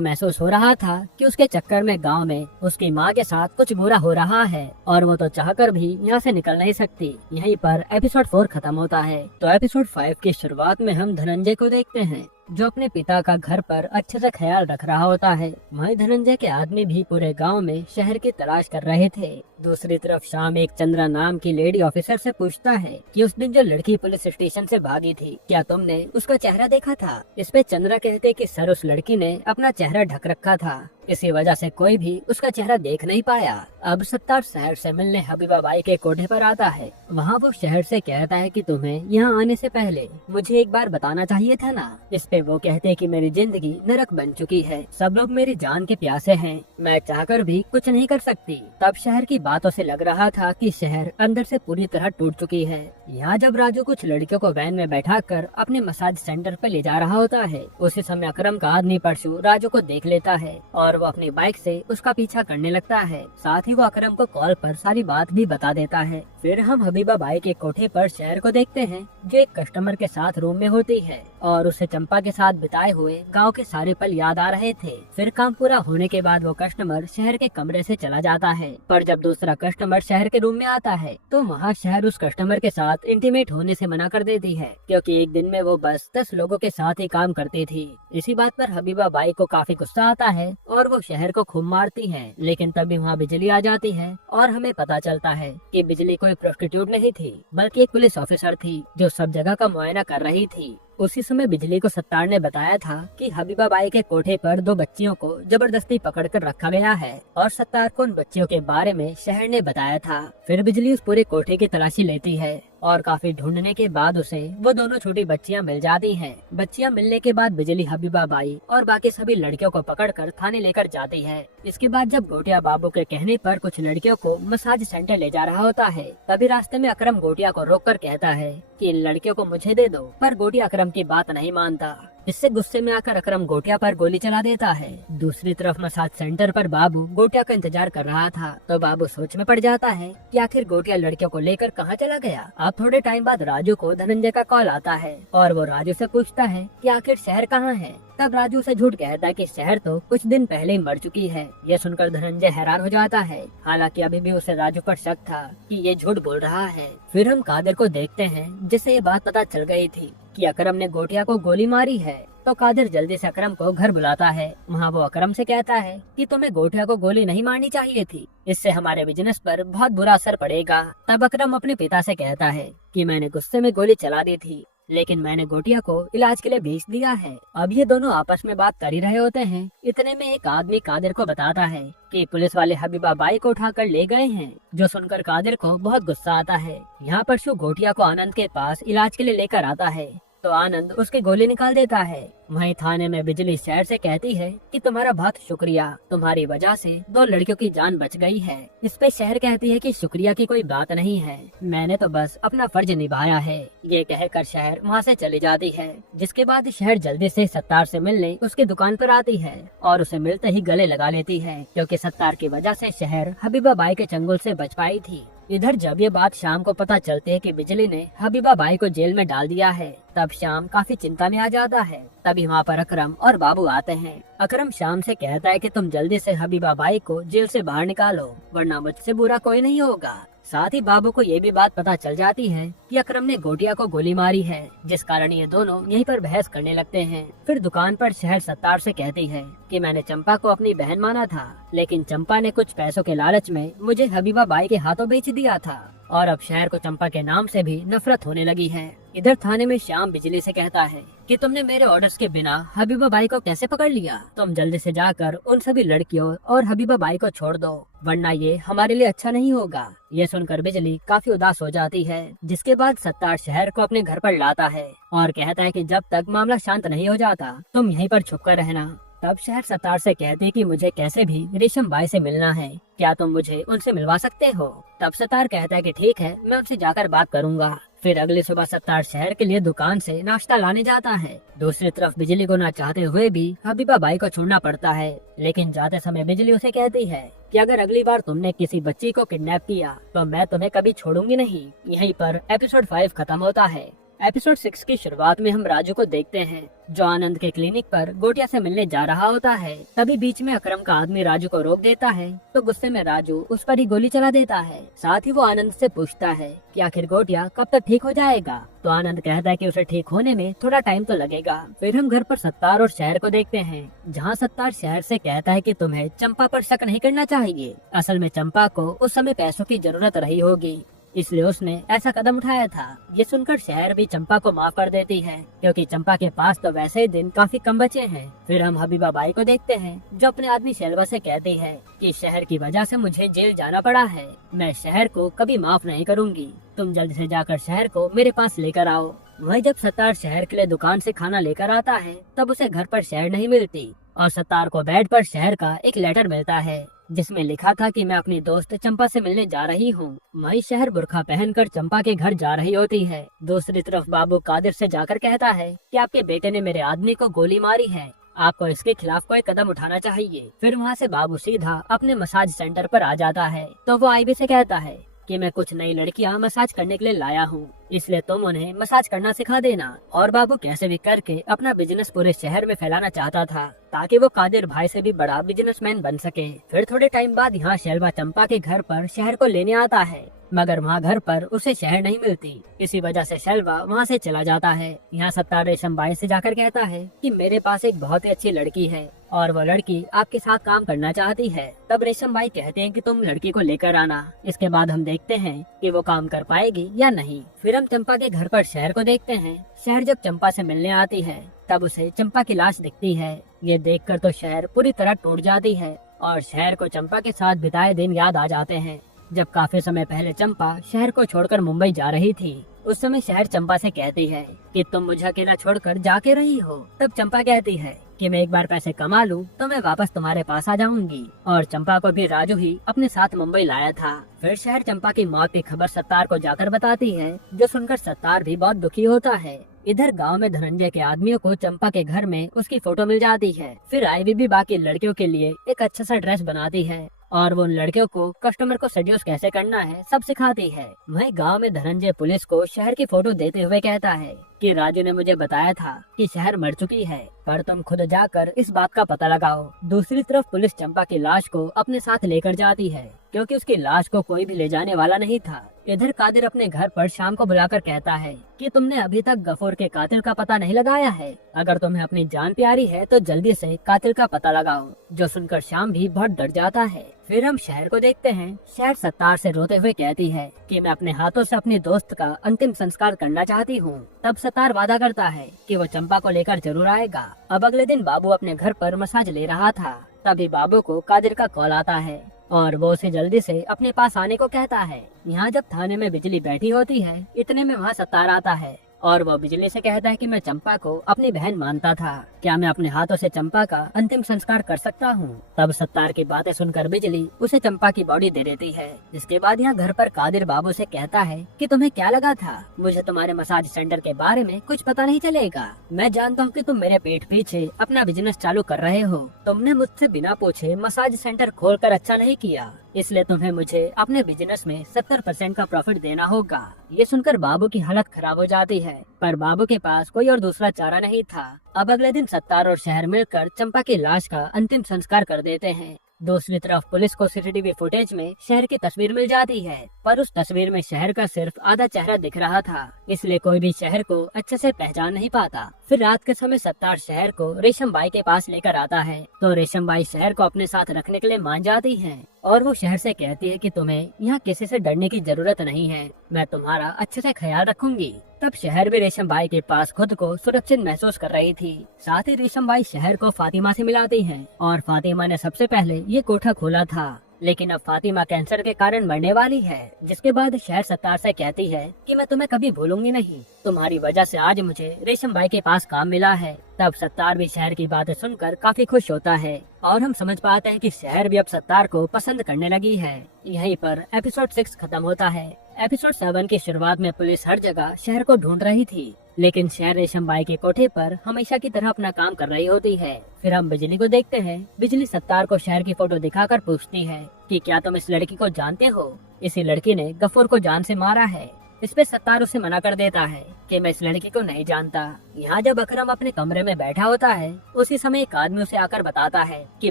महसूस हो रहा था कि उसके चक्कर में गांव में उसकी मां के साथ कुछ बुरा हो रहा है और वो तो चाहकर भी यहाँ से निकल नहीं सकती। यहीं पर एपिसोड 4 खत्म होता है। तो एपिसोड 5 की शुरुआत में हम धनंजय को देखते हैं जो अपने पिता का घर पर अच्छे से ख्याल रख रहा होता है। वहीं धनंजय के आदमी भी पूरे गांव में शहर की तलाश कर रहे थे। दूसरी तरफ शाम एक चंद्रा नाम की लेडी ऑफिसर से पूछता है कि उस दिन जो लड़की पुलिस स्टेशन से भागी थी, क्या तुमने उसका चेहरा देखा था? इस पे चंद्रा कहते कि सर उस लड़की ने अपना चेहरा ढक रखा था, इसी वजह से कोई भी उसका चेहरा देख नहीं पाया। अब सत्तार शहर से मिलने हबीबा बाई के कोठे पर आता है। वहाँ वो शहर से कहता है कि तुम्हें यहाँ आने से पहले मुझे एक बार बताना चाहिए था ना। इस पे वो कहते हैं कि मेरी जिंदगी नरक बन चुकी है, सब लोग मेरी जान के प्यासे हैं, मैं चाहकर भी कुछ नहीं कर सकती। तब शहर की बातों से लग रहा था कि शहर अंदर से पूरी तरह टूट चुकी है। यहाँ जब राजू कुछ लड़कियों को वैन में बैठाकर अपने मसाज सेंटर पे ले जा रहा होता है, उसी समय अकरम का आदमी परशु राजू को देख लेता है और वो अपनी बाइक से उसका पीछा करने लगता है। साथ ही वो अकरम को कॉल पर सारी बात भी बता देता है। फिर हम हबीबा बाई के कोठे पर शहर को देखते हैं जो एक कस्टमर के साथ रूम में होती है और उसे चंपा के साथ बिताए हुए गांव के सारे पल याद आ रहे थे। फिर काम पूरा होने के बाद वो कस्टमर शहर के कमरे से चला जाता है, पर जब दूसरा कस्टमर शहर के रूम में आता है तो वहाँ शहर उस कस्टमर के साथ इंटीमेट होने से मना कर देती है, क्योंकि एक दिन में वो बस 10 लोगों के साथ ही काम करती थी। इसी बात पर हबीबा बाई को काफी गुस्सा आता है और वो शहर को खूब मारती है। लेकिन तभी वहाँ बिजली आ जाती है और हमें पता चलता है कि बिजली कोई प्रोस्टिट्यूट नहीं थी, बल्कि एक पुलिस ऑफिसर थी जो सब जगह का मुआयना कर रही थी। उसी समय बिजली को सत्तार ने बताया था कि हबीबा बाई के कोठे पर 2 बच्चियों को जबरदस्ती पकड़कर रखा गया है और सत्तार को उन बच्चियों के बारे में शहर ने बताया था। फिर बिजली उस पूरे कोठे की तलाशी लेती है और काफी ढूंढने के बाद उसे वो दोनों छोटी बच्चियां मिल जाती हैं। बच्चियां मिलने के बाद बिजली हबीबा बाई और बाकी सभी लड़कियों को पकड़कर थाने लेकर जाती है। इसके बाद जब गोटिया बाबू के कहने पर कुछ लड़कियों को मसाज सेंटर ले जा रहा होता है, तभी रास्ते में अकरम गोटिया को रोककर कहता है कि इन लड़कियों को मुझे दे दो, पर गोटिया अकरम की बात नहीं मानता। इससे गुस्से में आकर अकरम गोटिया पर गोली चला देता है। दूसरी तरफ मसाज सेंटर पर बाबू गोटिया का इंतजार कर रहा था, तो बाबू सोच में पड़ जाता है कि आखिर गोटिया लड़कियों को लेकर कहाँ चला गया। अब थोड़े टाइम बाद राजू को धनंजय का कॉल आता है और वो राजू से पूछता है कि आखिर शहर कहाँ है। तब राजू से झूठ कहता है कि शहर तो कुछ दिन पहले ही मर चुकी है। ये सुनकर धनंजय हैरान हो जाता है, हालांकि अभी भी उसे राजू पर शक था कि ये झूठ बोल रहा है। फिर हम कादिर को देखते हैं जिसे ये बात पता चल गई थी कि अकरम ने गोटिया को गोली मारी है। तो कादिर जल्दी से अकरम को घर बुलाता है। वहाँ वो अकरम से कहता है कि तुम्हें गोटिया को गोली नहीं मारनी चाहिए थी, इससे हमारे बिजनेस पर बहुत बुरा असर पड़ेगा। तब अकरम अपने पिता से कहता है कि मैंने गुस्से में गोली चला दी थी, लेकिन मैंने गोटिया को इलाज के लिए भेज दिया है। अब ये दोनों आपस में बात कर ही रहे होते हैं, इतने में एक आदमी कादिर को बताता है कि पुलिस वाले हबीबा बाई को उठाकर ले गए हैं। जो सुनकर कादिर को बहुत गुस्सा आता है। यहाँ पर शु गोटिया को आनंद के पास इलाज के लिए लेकर आता है, तो आनंद उसकी गोली निकाल देता है। वहीं थाने में बिजली शहर से कहती है कि तुम्हारा बहुत शुक्रिया, तुम्हारी वजह से 2 लड़कियों की जान बच गई है। इस पे शहर कहती है कि शुक्रिया की कोई बात नहीं है, मैंने तो बस अपना फर्ज निभाया है। ये कहकर शहर वहाँ से चली जाती है। जिसके बाद शहर जल्दी से सत्तार से मिलने उसकी दुकान पर आती है और उसे मिलते ही गले लगा लेती है, क्योंकि सत्तार की वजह से शहर हबीबा बाई के चंगुल से बच पाई थी। इधर जब ये बात शाम को पता चलती है कि बिजली ने हबीबा बाई को जेल में डाल दिया है, तब शाम काफी चिंता में आ जाता है। तभी वहाँ पर अकरम और बाबू आते हैं। अकरम शाम से कहता है कि तुम जल्दी से हबीबा बाई को जेल से बाहर निकालो, वरना मुझसे बुरा कोई नहीं होगा। साथ ही बाबू को ये भी बात पता चल जाती है कि अकरम ने गोटिया को गोली मारी है, जिस कारण ये दोनों यहीं पर बहस करने लगते हैं। फिर दुकान पर शहर सत्तार से कहती है कि मैंने चंपा को अपनी बहन माना था, लेकिन चंपा ने कुछ पैसों के लालच में मुझे हबीबा बाई के हाथों बेच दिया था और अब शहर को चंपा के नाम से भी नफरत होने लगी है। इधर थाने में श्याम बिजली से कहता है कि तुमने मेरे ऑर्डर्स के बिना हबीबा बाई को कैसे पकड़ लिया। तुम जल्दी से जाकर उन सभी लड़कियों और हबीबा बाई को छोड़ दो, वरना ये हमारे लिए अच्छा नहीं होगा। ये सुनकर बिजली काफी उदास हो जाती है। जिसके बाद सत्तार शहर को अपने घर पर लाता है और कहता है कि जब तक मामला शांत नहीं हो जाता तुम यहीं पर छुप कर रहना। तब शहर सत्तार से कहते कि मुझे कैसे भी रेशम बाई से मिलना है, क्या तुम मुझे उनसे मिलवा सकते हो। तब सत्तार कहता है कि ठीक है, मैं उनसे जाकर बात करूंगा। फिर अगली सुबह सत्तार शहर के लिए दुकान से नाश्ता लाने जाता है। दूसरी तरफ बिजली को ना चाहते हुए भी हबीबा बाई को छोड़ना पड़ता है, लेकिन जाते समय बिजली उसे कहती है कि अगर अगली बार तुमने किसी बच्ची को किडनैप किया तो मैं तुम्हें कभी छोड़ूंगी नहीं। यहीं पर एपिसोड 5 खत्म होता है। एपिसोड 6 की शुरुआत में हम राजू को देखते हैं जो आनंद के क्लिनिक पर गोटिया से मिलने जा रहा होता है। तभी बीच में अकरम का आदमी राजू को रोक देता है तो गुस्से में राजू उस पर ही गोली चला देता है। साथ ही वो आनंद से पूछता है कि आखिर गोटिया कब तक ठीक हो जाएगा। तो आनंद कहता है कि उसे ठीक होने में थोड़ा टाइम तो लगेगा। फिर हम घर पर सत्तार और शहर को देखते हैं जहाँ सत्तार शहर से कहता है कि तुम्हें चंपा पर शक नहीं करना चाहिए। असल में चंपा को उस समय पैसों की जरूरत रही होगी, इसलिए उसने ऐसा कदम उठाया था। ये सुनकर शहर भी चंपा को माफ कर देती है क्योंकि चंपा के पास तो वैसे ही दिन काफी कम बचे हैं। फिर हम हबीबा बाई को देखते हैं जो अपने आदमी शेलवा से कहती है कि शहर की वजह से मुझे जेल जाना पड़ा है, मैं शहर को कभी माफ नहीं करूंगी। तुम जल्द से जाकर शहर को मेरे पास लेकर आओ। वही जब सत्तार शहर के लिए दुकान से खाना लेकर आता है तब उसे घर पर शहर नहीं मिलती और सत्तार को बेड पर शहर का एक लेटर मिलता है जिसमें लिखा था कि मैं अपनी दोस्त चंपा से मिलने जा रही हूँ। वही शहर बुर्खा पहनकर चंपा के घर जा रही होती है। दूसरी तरफ बाबू कादिर से जाकर कहता है कि आपके बेटे ने मेरे आदमी को गोली मारी है, आपको इसके खिलाफ कोई कदम उठाना चाहिए। फिर वहाँ से बाबू सीधा अपने मसाज सेंटर पर आ जाता है तो वो आईबी से कहता है कि मैं कुछ नई लड़कियां मसाज करने के लिए लाया हूँ, इसलिए तुम उन्हें मसाज करना सिखा देना। और बाबू कैसे भी करके अपना बिजनेस पूरे शहर में फैलाना चाहता था ताकि वो कादिर भाई से भी बड़ा बिजनेसमैन बन सके। फिर थोड़े टाइम बाद यहाँ शेलवा चंपा के घर पर शहर को लेने आता है मगर वहाँ घर पर उसे शहर नहीं मिलती। इसी वजह से शेलवा वहाँ से चला जाता है। यहाँ सत्तार रेशम बाई से जाकर कहता है कि मेरे पास एक बहुत ही अच्छी लड़की है और वो लड़की आपके साथ काम करना चाहती है। तब रेशम बाई कहते हैं कि तुम लड़की को लेकर आना। इसके बाद हम देखते हैं कि वो काम कर पाएगी या नहीं। फिर हम चंपा के घर पर शहर को देखते हैं। शहर जब चंपा से मिलने आती है तब उसे चंपा की लाश दिखती है। ये देखकर तो शहर पूरी तरह टूट जाती है और शहर को चंपा के साथ बिताए दिन याद आ जाते हैं जब काफी समय पहले चंपा शहर को छोड़कर मुंबई जा रही थी। उस समय शहर चंपा से कहती है कि तुम मुझे अकेला छोड़कर जाके रही हो। तब चंपा कहती है कि मैं एक बार पैसे कमा लूं तो मैं वापस तुम्हारे पास आ जाऊंगी। और चंपा को भी राजू ही अपने साथ मुंबई लाया था। फिर शहर चंपा की मौत की खबर सत्तार को जाकर बताती है जो सुनकर सत्तार भी बहुत दुखी होता है। इधर गांव में धनंजय के आदमियों को चंपा के घर में उसकी फोटो मिल जाती है। फिर आईवी भी बाकी लड़कियों के लिए एक अच्छा सा ड्रेस बनाती है और वो उन लड़कियों को कस्टमर को सेड्यूस कैसे करना है सब सिखाती है। वहीं गांव में धनंजय पुलिस को शहर की फोटो देते हुए कहता है कि राजू ने मुझे बताया था कि शहर मर चुकी है, पर तुम खुद जाकर इस बात का पता लगाओ। दूसरी तरफ पुलिस चंपा की लाश को अपने साथ लेकर जाती है क्योंकि उसकी लाश को कोई भी ले जाने वाला नहीं था। इधर कादिर अपने घर पर शाम को बुलाकर कहता है कि तुमने अभी तक गफूर के कातिल का पता नहीं लगाया है। अगर तुम्हें अपनी जान प्यारी है तो जल्दी से कातिल का पता लगाओ। जो सुनकर शाम भी बहुत डर जाता है। फिर हम शहर को देखते हैं। शहर सत्तार से रोते हुए कहती है कि मैं अपने हाथों से अपने दोस्त का अंतिम संस्कार करना चाहती हूँ। तब सत्तार वादा करता है कि वो चंपा को लेकर जरूर आएगा। अब अगले दिन बाबू अपने घर पर मसाज ले रहा था। तभी बाबू को कादिर का कॉल आता है और वो उसे जल्दी से अपने पास आने को कहता है। यहाँ जब थाने में बिजली बैठी होती है इतने में वहाँ सत्तार आता है और वो बिजली से कहता है कि मैं चंपा को अपनी बहन मानता था, क्या मैं अपने हाथों से चंपा का अंतिम संस्कार कर सकता हूँ। तब सत्तार की बातें सुनकर बिजली उसे चंपा की बॉडी दे देती है। इसके बाद यहाँ घर पर कादिर बाबू से कहता है कि तुम्हें क्या लगा था मुझे तुम्हारे मसाज सेंटर के बारे में कुछ पता नहीं चलेगा। मैं जानता हूँ कि तुम मेरे पीठ पीछे अपना बिजनेस चालू कर रहे हो। तुमने मुझसे बिना पूछे मसाज सेंटर खोलकर अच्छा नहीं किया, इसलिए तुम्हें मुझे अपने बिजनेस में 70% का प्रॉफिट देना होगा। ये सुनकर बाबू की हालत खराब हो जाती है, पर बाबू के पास कोई और दूसरा चारा नहीं था। अब अगले दिन सत्तार और शहर मिलकर चंपा की लाश का अंतिम संस्कार कर देते हैं। दूसरी तरफ पुलिस को सीसीटीवी फुटेज में शहर की तस्वीर मिल जाती है, पर उस तस्वीर में शहर का सिर्फ आधा चेहरा दिख रहा था, इसलिए कोई भी शहर को अच्छे से पहचान नहीं पाता। फिर रात के समय सत्तार शहर को रेशम बाई के पास लेकर आता है तो रेशम बाई शहर को अपने साथ रखने के लिए मान जाती है और वो शहर से कहती है कि तुम्हें यहाँ किसी से डरने की जरूरत नहीं है, मैं तुम्हारा अच्छे से ख्याल रखूंगी। तब शहर भी रेशम बाई के पास खुद को सुरक्षित महसूस कर रही थी। साथ ही रेशम बाई शहर को फातिमा से मिलाती है और फातिमा ने सबसे पहले ये कोठा खोला था, लेकिन अब फातिमा कैंसर के कारण मरने वाली है। जिसके बाद शहर सत्तार से कहती है कि मैं तुम्हें कभी भूलूंगी नहीं, तुम्हारी वजह से आज मुझे रेशम बाई के पास काम मिला है। तब सत्तार भी शहर की बातें सुनकर काफी खुश होता है और हम समझ पाते हैं कि शहर भी अब सत्तार को पसंद करने लगी है। यहीं पर एपिसोड 6 खत्म होता है। एपिसोड 7 की शुरुआत में पुलिस हर जगह शहर को ढूंढ रही थी, लेकिन शहर रेशम बाई के कोठे पर हमेशा की तरह अपना काम कर रही होती है। फिर हम बिजली को देखते हैं। बिजली सत्तार को शहर की फोटो दिखाकर पूछती है कि क्या तुम इस लड़की को जानते हो? इसी लड़की ने गफूर को जान से मारा है। इस पे सत्तार उसे मना कर देता है कि मैं इस लड़की को नहीं जानता। यहाँ जब अकरम अपने कमरे में बैठा होता है, उसी समय एक आदमी उसे आकर बताता है कि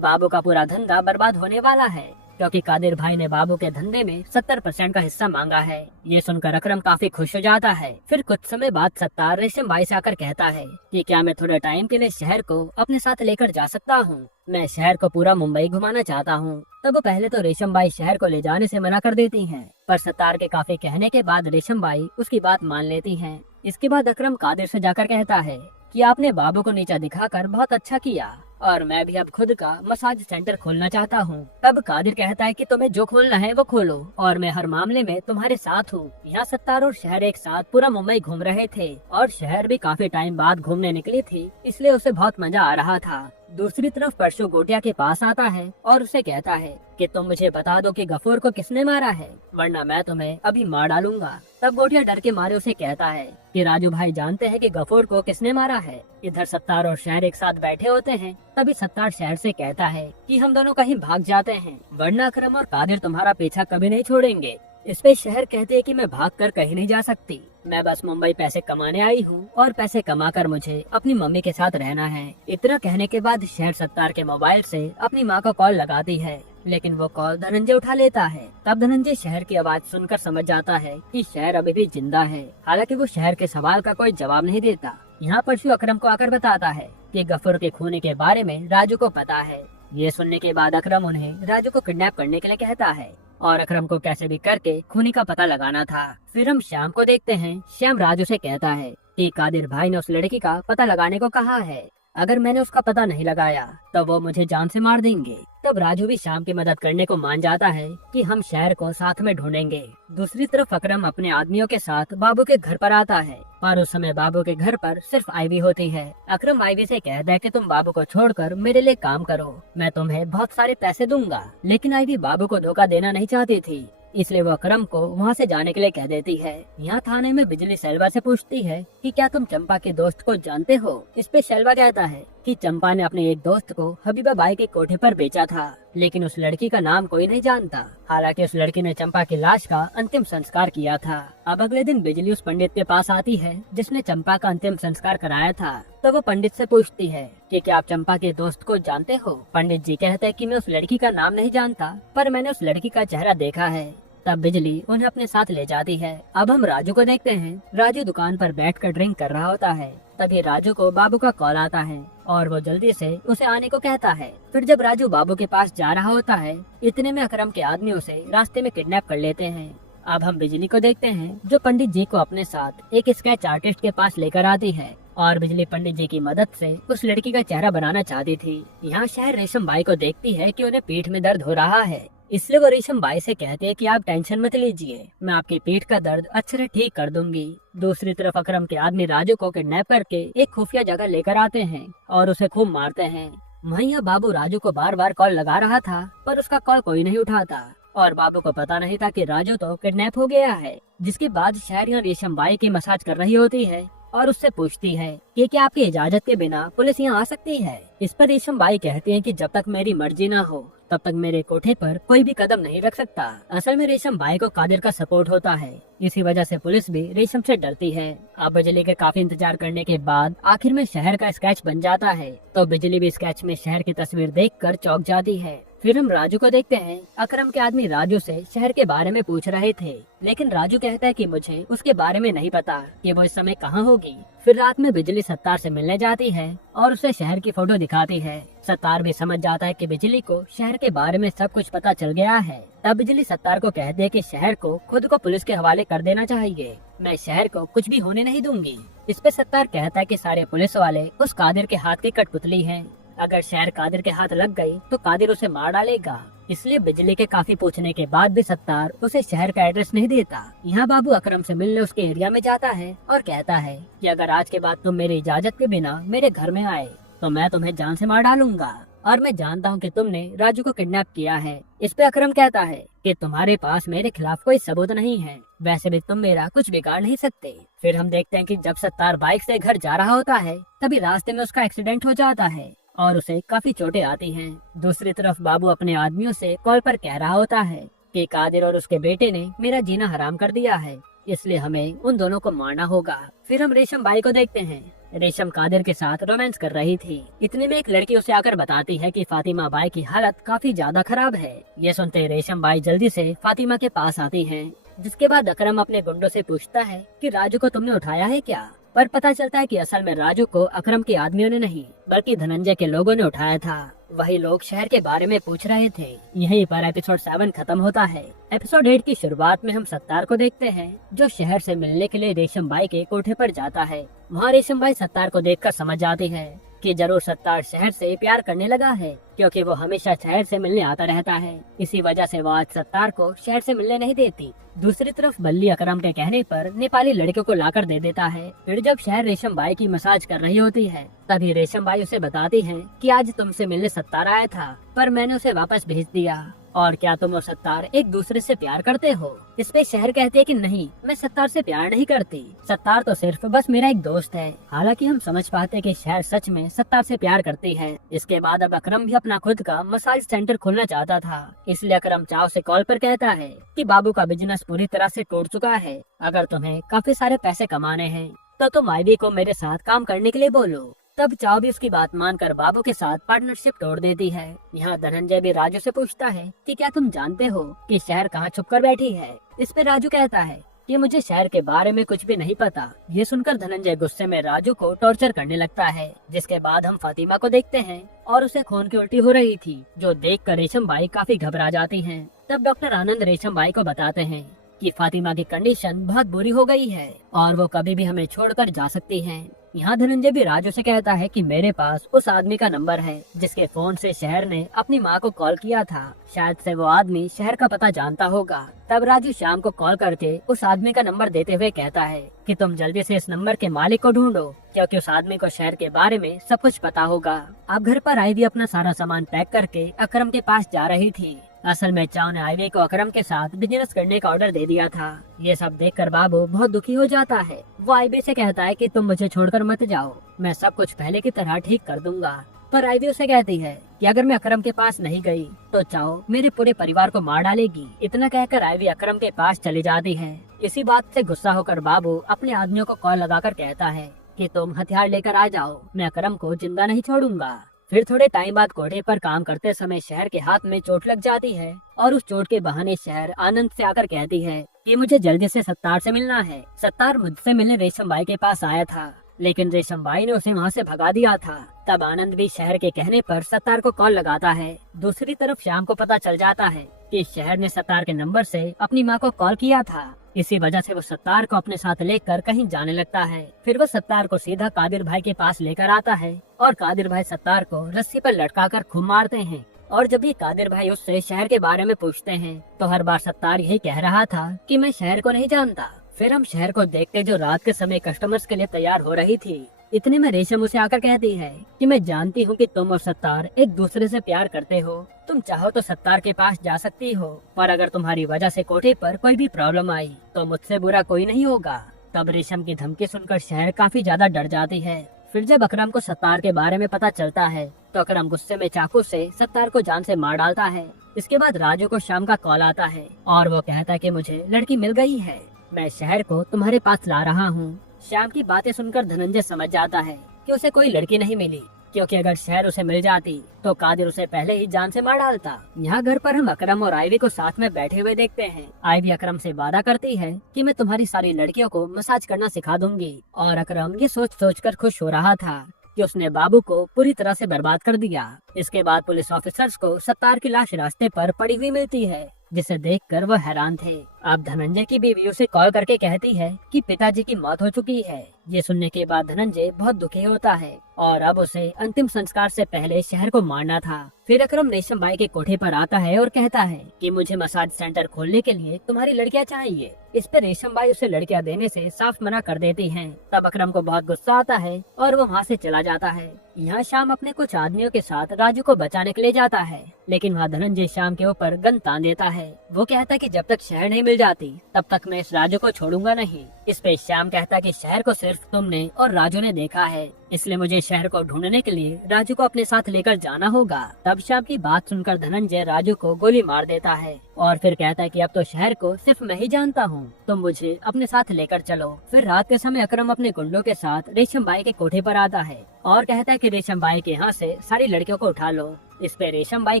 बाबू का पूरा धंधा बर्बाद होने वाला है, क्योंकि कादिर भाई ने बाबू के धंधे में 70% का हिस्सा मांगा है। ये सुनकर अकरम काफी खुश हो जाता है। फिर कुछ समय बाद सत्तार रेशम बाई से आकर कहता है कि क्या मैं थोड़े टाइम के लिए शहर को अपने साथ लेकर जा सकता हूँ? मैं शहर को पूरा मुंबई घुमाना चाहता हूँ। तब पहले तो रेशम बाई शहर को ले जाने से मना कर देती हैं, पर सत्तार के काफी कहने के बाद रेशम बाई उसकी बात मान लेती हैं। इसके बाद अकरम कादिर से जाकर कहता है कि आपने बाबू को नीचा दिखाकर बहुत अच्छा किया और मैं भी अब खुद का मसाज सेंटर खोलना चाहता हूँ। तब कादिर कहता है कि तुम्हें जो खोलना है वो खोलो और मैं हर मामले में तुम्हारे साथ हूँ। यहाँ सत्तार और शहर एक साथ पूरा मुंबई घूम रहे थे और शहर भी काफी टाइम बाद घूमने निकली थी, इसलिए उसे बहुत मजा आ रहा था। दूसरी तरफ परशु गोटिया के पास आता है और उसे कहता है कि तुम मुझे बता दो कि गफूर को किसने मारा है, वरना मैं तुम्हें अभी मार डालूंगा। तब गोटिया डर के मारे उसे कहता है कि राजू भाई जानते हैं कि गफूर को किसने मारा है। इधर सत्तार और शहर एक साथ बैठे होते हैं। तभी सत्तार शहर से कहता है कि हम दोनों कहीं भाग जाते हैं, वरना अकरम और कादिर तुम्हारा पीछा कभी नहीं छोड़ेंगे। इस पे शहर कहते हैं कि मैं भागकर कहीं नहीं जा सकती, मैं बस मुंबई पैसे कमाने आई हूँ और पैसे कमाकर मुझे अपनी मम्मी के साथ रहना है। इतना कहने के बाद शहर सत्तार के मोबाइल से अपनी माँ को कॉल लगाती है, लेकिन वो कॉल धनंजय उठा लेता है। तब धनंजय शहर की आवाज सुनकर समझ जाता है कि शहर अभी भी जिंदा है। हालांकि वो शहर के सवाल का कोई जवाब नहीं देता। यहाँ परशु अकरम को आकर बताता है कि गफूर के खूनी के बारे में राजू को पता है। ये सुनने के बाद अकरम उन्हें राजू को किडनैप करने के लिए कहता है और अकरम को कैसे भी करके खूनी का पता लगाना था। फिर हम श्याम को देखते हैं। श्याम राजू से कहता है कि कादिर भाई ने उस लड़की का पता लगाने को कहा है, अगर मैंने उसका पता नहीं लगाया तो वो मुझे जान से मार देंगे। तब राजू भी श्याम की मदद करने को मान जाता है कि हम शहर को साथ में ढूंढेंगे। दूसरी तरफ अकरम अपने आदमियों के साथ बाबू के घर पर आता है, पर उस समय बाबू के घर पर सिर्फ आईवी होती है। अकरम आईवी से कहता है कि तुम बाबू को छोड़कर मेरे लिए काम करो, मैं तुम्हें बहुत सारे पैसे दूंगा। लेकिन आईवी बाबू को धोखा देना नहीं चाहती थी, इसलिए वो अकरम को वहाँ से जाने के लिए कह देती है। यहाँ थाने में बिजली शैलवा से पूछती है कि क्या तुम चंपा के दोस्त को जानते हो? इस पे शैलवा कहता है कि चंपा ने अपने एक दोस्त को हबीबा बाई के कोठे पर बेचा था, लेकिन उस लड़की का नाम कोई नहीं जानता। हालांकि उस लड़की ने चंपा की लाश का अंतिम संस्कार किया था। अब अगले दिन बिजली उस पंडित के पास आती है जिसने चंपा का अंतिम संस्कार कराया था। तो वो पंडित से पूछती है कि क्या आप चंपा के दोस्त को जानते हो? पंडित जी कहते हैं कि मैं उस लड़की का नाम नहीं जानता, पर मैंने उस लड़की का चेहरा देखा है। तब बिजली उन्हें अपने साथ ले जाती है। अब हम राजू को देखते हैं। राजू दुकान पर बैठकर ड्रिंक कर रहा होता है। तभी राजू को बाबू का कॉल आता है और वो जल्दी से उसे आने को कहता है। फिर जब राजू बाबू के पास जा रहा होता है, इतने में अकरम के आदमी उसे रास्ते में किडनैप कर लेते हैं। अब हम बिजली को देखते हैं जो पंडित जी को अपने साथ एक स्केच आर्टिस्ट के पास लेकर आती है और बिजली पंडित जी की मदद से उस लड़की का चेहरा बनाना चाहती थी। यहाँ शहर रेशम बाई को देखती है कि उन्हें पीठ में दर्द हो रहा है, इसलिए वो रेशम बाई से कहते हैं कि आप टेंशन मत लीजिए, मैं आपकी पीठ का दर्द अच्छे से ठीक कर दूंगी। दूसरी तरफ अकरम के आदमी राजू को किडनैप करके एक खुफिया जगह लेकर आते हैं और उसे खूब मारते हैं। वहीं बाबू राजू को बार बार कॉल लगा रहा था, पर उसका कॉल कोई नहीं उठाता और बाबू को पता नहीं था कि राजू तो किडनैप हो गया है। जिसके बाद शहर रेशम बाई की मसाज कर रही होती है और उससे पूछती है कि क्या आपकी इजाजत के बिना पुलिस यहाँ आ सकती है? इस पर रेशम बाई कहती है कि जब तक मेरी मर्जी ना हो तब तक मेरे कोठे पर कोई भी कदम नहीं रख सकता। असल में रेशम बाई को कादिर का सपोर्ट होता है, इसी वजह से पुलिस भी रेशम से डरती है। अब बिजली के काफी इंतजार करने के बाद आखिर में शहर का स्केच बन जाता है, तो बिजली भी स्केच में शहर की तस्वीर देखकर चौंक जाती है। फिर हम राजू को देखते हैं। अकरम के आदमी राजू से शहर के बारे में पूछ रहे थे, लेकिन राजू कहता है कि मुझे उसके बारे में नहीं पता कि वो इस समय कहाँ होगी। फिर रात में बिजली सत्तार से मिलने जाती है और उसे शहर की फोटो दिखाती है। सत्तार भी समझ जाता है कि बिजली को शहर के बारे में सब कुछ पता चल गया है। तब बिजली सत्तार को कहती है कि शहर को खुद को पुलिस के हवाले कर देना चाहिए, मैं शहर को कुछ भी होने नहीं दूंगी। इस पे सत्तार कहता है कि सारे पुलिस वाले उस कादिर के हाथ की कठपुतली हैं। अगर शहर कादिर के हाथ लग गई तो कादिर उसे मार डालेगा। इसलिए बिजली के काफी पूछने के बाद भी सत्तार उसे शहर का एड्रेस नहीं देता। यहाँ बाबू अकरम से मिलने उसके एरिया में जाता है और कहता है कि अगर आज के बाद तुम मेरी इजाजत के बिना मेरे घर में आए तो मैं तुम्हें जान से मार डालूंगा। और मैं जानता हूँ कि तुमने राजू को किडनैप किया है। इस पे अकरम कहता है कि तुम्हारे पास मेरे खिलाफ कोई सबूत नहीं है, वैसे भी तुम मेरा कुछ बिगाड़ नहीं सकते। फिर हम देखते हैं कि जब सत्तार बाइक से घर जा रहा होता है तभी रास्ते में उसका एक्सीडेंट हो जाता है और उसे काफी चोटें आती हैं। दूसरी तरफ बाबू अपने आदमियों से कॉल पर कह रहा होता है कि कादिर और उसके बेटे ने मेरा जीना हराम कर दिया है, इसलिए हमें उन दोनों को मारना होगा। फिर हम रेशम बाई को देखते हैं। रेशम कादिर के साथ रोमांस कर रही थी। इतने में एक लड़की उसे आकर बताती है कि फातिमा बाई की हालत काफी ज्यादा खराब है। ये सुनते रेशम बाई जल्दी से फातिमा के पास आती हैं। जिसके बाद अकरम अपने गुंडों से पूछता है कि राजू को तुमने उठाया है क्या, पर पता चलता है कि असल में राजू को अकरम के आदमियों ने नहीं बल्कि धनंजय के लोगों ने उठाया था। वही लोग शहर के बारे में पूछ रहे थे। यहीं पर एपिसोड 7 खत्म होता है। एपिसोड 8 की शुरुआत में हम सत्तार को देखते हैं जो शहर से मिलने के लिए रेशम बाई के कोठे पर जाता है। वहाँ रेशम बाई सत्तार को देखकर समझ जाती है कि जरूर सत्तार शहर से प्यार करने लगा है, क्योंकि वो हमेशा शहर से मिलने आता रहता है। इसी वजह से वो आज सत्तार को शहर से मिलने नहीं देती। दूसरी तरफ बल्ली अकरम के कहने पर नेपाली लड़कियों को लाकर दे देता है। फिर जब शहर रेशम बाई की मसाज कर रही होती है तभी रेशम बाई उसे बताती है कि आज तुमसे मिलने सत्तार आया था, पर मैंने उसे वापस भेज दिया। और क्या तुम और सत्तार एक दूसरे से प्यार करते हो? इस पे शहर कहती है कि नहीं, मैं सत्तार से प्यार नहीं करती, सत्तार तो सिर्फ बस मेरा एक दोस्त है। हालांकि हम समझ पाते कि शहर सच में सत्तार से प्यार करती है। इसके बाद अब अकरम भी अपना खुद का मसाज सेंटर खोलना चाहता था, इसलिए अकरम चाव से कॉल पर कहता है कि बाबू का बिजनेस पूरी तरह से टूट चुका है। अगर तुम्हें काफी सारे पैसे कमाने हैं तो तुम आईवी को मेरे साथ काम करने के लिए बोलो। तब चाव भी उसकी बात मानकर बाबू के साथ पार्टनरशिप तोड़ देती है। यहाँ धनंजय भी राजू से पूछता है कि क्या तुम जानते हो कि शहर कहाँ छुप कर बैठी है? इस पे राजू कहता है कि मुझे शहर के बारे में कुछ भी नहीं पता। ये सुनकर धनंजय गुस्से में राजू को टॉर्चर करने लगता है। जिसके बाद हम फातिमा को देखते हैं और उसे खून की उल्टी हो रही थी, जो देखकर रेशम बाई काफी घबरा जाती हैं। तब डॉक्टर आनंद रेशम बाई को बताते हैं कि फातिमा की कंडीशन बहुत बुरी हो गई है और वो कभी भी हमें छोड़कर जा सकती हैं। यहाँ धनंजय भी राजू से कहता है कि मेरे पास उस आदमी का नंबर है जिसके फोन से शहर ने अपनी माँ को कॉल किया था, शायद से वो आदमी शहर का पता जानता होगा। तब राजू शाम को कॉल करके उस आदमी का नंबर देते हुए कहता है कि तुम जल्दी से इस नंबर के मालिक को ढूंढो, क्योंकि उस आदमी को शहर के बारे में सब कुछ पता होगा। अब घर पर आईवी अपना सारा सामान पैक करके अकरम के पास जा रही थी। असल में चाव ने आईवी को अकरम के साथ बिजनेस करने का ऑर्डर दे दिया था। ये सब देखकर बाबू बहुत दुखी हो जाता है। वो आईवी से कहता है कि तुम मुझे छोड़कर मत जाओ, मैं सब कुछ पहले की तरह ठीक कर दूंगा। पर आईवी उसे कहती है कि अगर मैं अकरम के पास नहीं गई तो चाव मेरे पूरे परिवार को मार डालेगी। इतना कहकर आईवी अकरम के पास चली जाती है। इसी बात से गुस्सा होकर बाबू अपने आदमियों को कॉल लगाकर कहता है कि तुम हथियार लेकर आ जाओ, मैं अकरम को जिंदा नहीं छोड़ूंगा। फिर थोड़े टाइम बाद कोठे पर काम करते समय शहर के हाथ में चोट लग जाती है और उस चोट के बहाने शहर आनंद से आकर कहती है कि मुझे जल्दी से सत्तार से मिलना है। सत्तार मुझसे मिलने रेशम बाई के पास आया था, लेकिन रेशम बाई ने उसे वहाँ से भगा दिया था। तब आनंद भी शहर के कहने पर सत्तार को कॉल लगाता है। दूसरी तरफ शाम को पता चल जाता है कि शहर ने सत्तार के नंबर से अपनी माँ को कॉल किया था। इसी वजह से वो सत्तार को अपने साथ लेकर कहीं जाने लगता है। फिर वो सत्तार को सीधा कादिर भाई के पास लेकर आता है और कादिर भाई सत्तार को रस्सी पर लटकाकर खूब मारते हैं। और जब भी कादिर भाई उससे शहर के बारे में पूछते हैं तो हर बार सत्तार यही कह रहा था कि मैं शहर को नहीं जानता। फिर हम शहर को देखते जो रात के समय कस्टमर्स के लिए तैयार हो रही थी। इतने में रेशम उसे आकर कहती है कि मैं जानती हूँ कि तुम और सत्तार एक दूसरे से प्यार करते हो, तुम चाहो तो सत्तार के पास जा सकती हो, पर अगर तुम्हारी वजह से कोठे पर कोई भी प्रॉब्लम आई तो मुझसे बुरा कोई नहीं होगा। तब रेशम की धमकी सुनकर शहर काफी ज्यादा डर जाती है। फिर जब अकरम को सत्तार के बारे में पता चलता है तो अकरम गुस्से में चाकू से सत्तार को जान से मार डालता है। इसके बाद राजू को शाम का कॉल आता है और वो कहता है कि मुझे लड़की मिल गई है, मैं शहर को तुम्हारे पास ला रहा हूँ। श्याम की बातें सुनकर धनंजय समझ जाता है कि उसे कोई लड़की नहीं मिली, क्योंकि अगर शहर उसे मिल जाती तो कादिर उसे पहले ही जान से मार डालता। यहाँ घर पर हम अकरम और आईवी को साथ में बैठे हुए देखते हैं। आईवी अकरम से वादा करती है कि मैं तुम्हारी सारी लड़कियों को मसाज करना सिखा दूंगी, और अकरम ये सोच कर खुश हो रहा था कि उसने बाबू को पूरी तरह से बर्बाद कर दिया। इसके बाद पुलिस ऑफिसर्स को सत्तार की लाश रास्ते पर पड़ी हुई मिलती है, जिसे देखकर वो हैरान थे। अब धनंजय की बीवी उसे कॉल करके कहती है कि पिताजी की मौत हो चुकी है। ये सुनने के बाद धनंजय बहुत दुखी होता है और अब उसे अंतिम संस्कार से पहले शहर को मारना था। फिर अकरम रेशम बाई के कोठे पर आता है और कहता है कि मुझे मसाज सेंटर खोलने के लिए तुम्हारी लड़कियां चाहिए। इस पर रेशम बाई उसे लड़कियां देने से साफ मना कर देती हैं। तब अकरम को बहुत गुस्सा आता है और वो वहाँ से चला जाता है। यहाँ शाम अपने कुछ आदमियों के साथ राजू को बचाने के लिए जाता है, लेकिन वहाँ धनंजय शाम के ऊपर गन तान देता है। वो कहता है कि जब तक शहर नहीं मिल जाती तब तक मैं इस राजू को छोड़ूंगा नहीं। इस पे श्याम कहता है कि शहर को सिर्फ तुमने और राजू ने देखा है, इसलिए मुझे शहर को ढूंढने के लिए राजू को अपने साथ लेकर जाना होगा। तब श्याम की बात सुनकर धनंजय राजू को गोली मार देता है और फिर कहता है कि अब तो शहर को सिर्फ मैं ही जानता हूँ, तुम मुझे अपने साथ लेकर चलो। फिर रात के समय अकरम अपने गुंडों के साथ रेशम बाई के कोठे पर आता है और कहता है कि रेशम बाई के यहाँ से सारी लड़कियों को उठा लो। इस पे रेशम बाई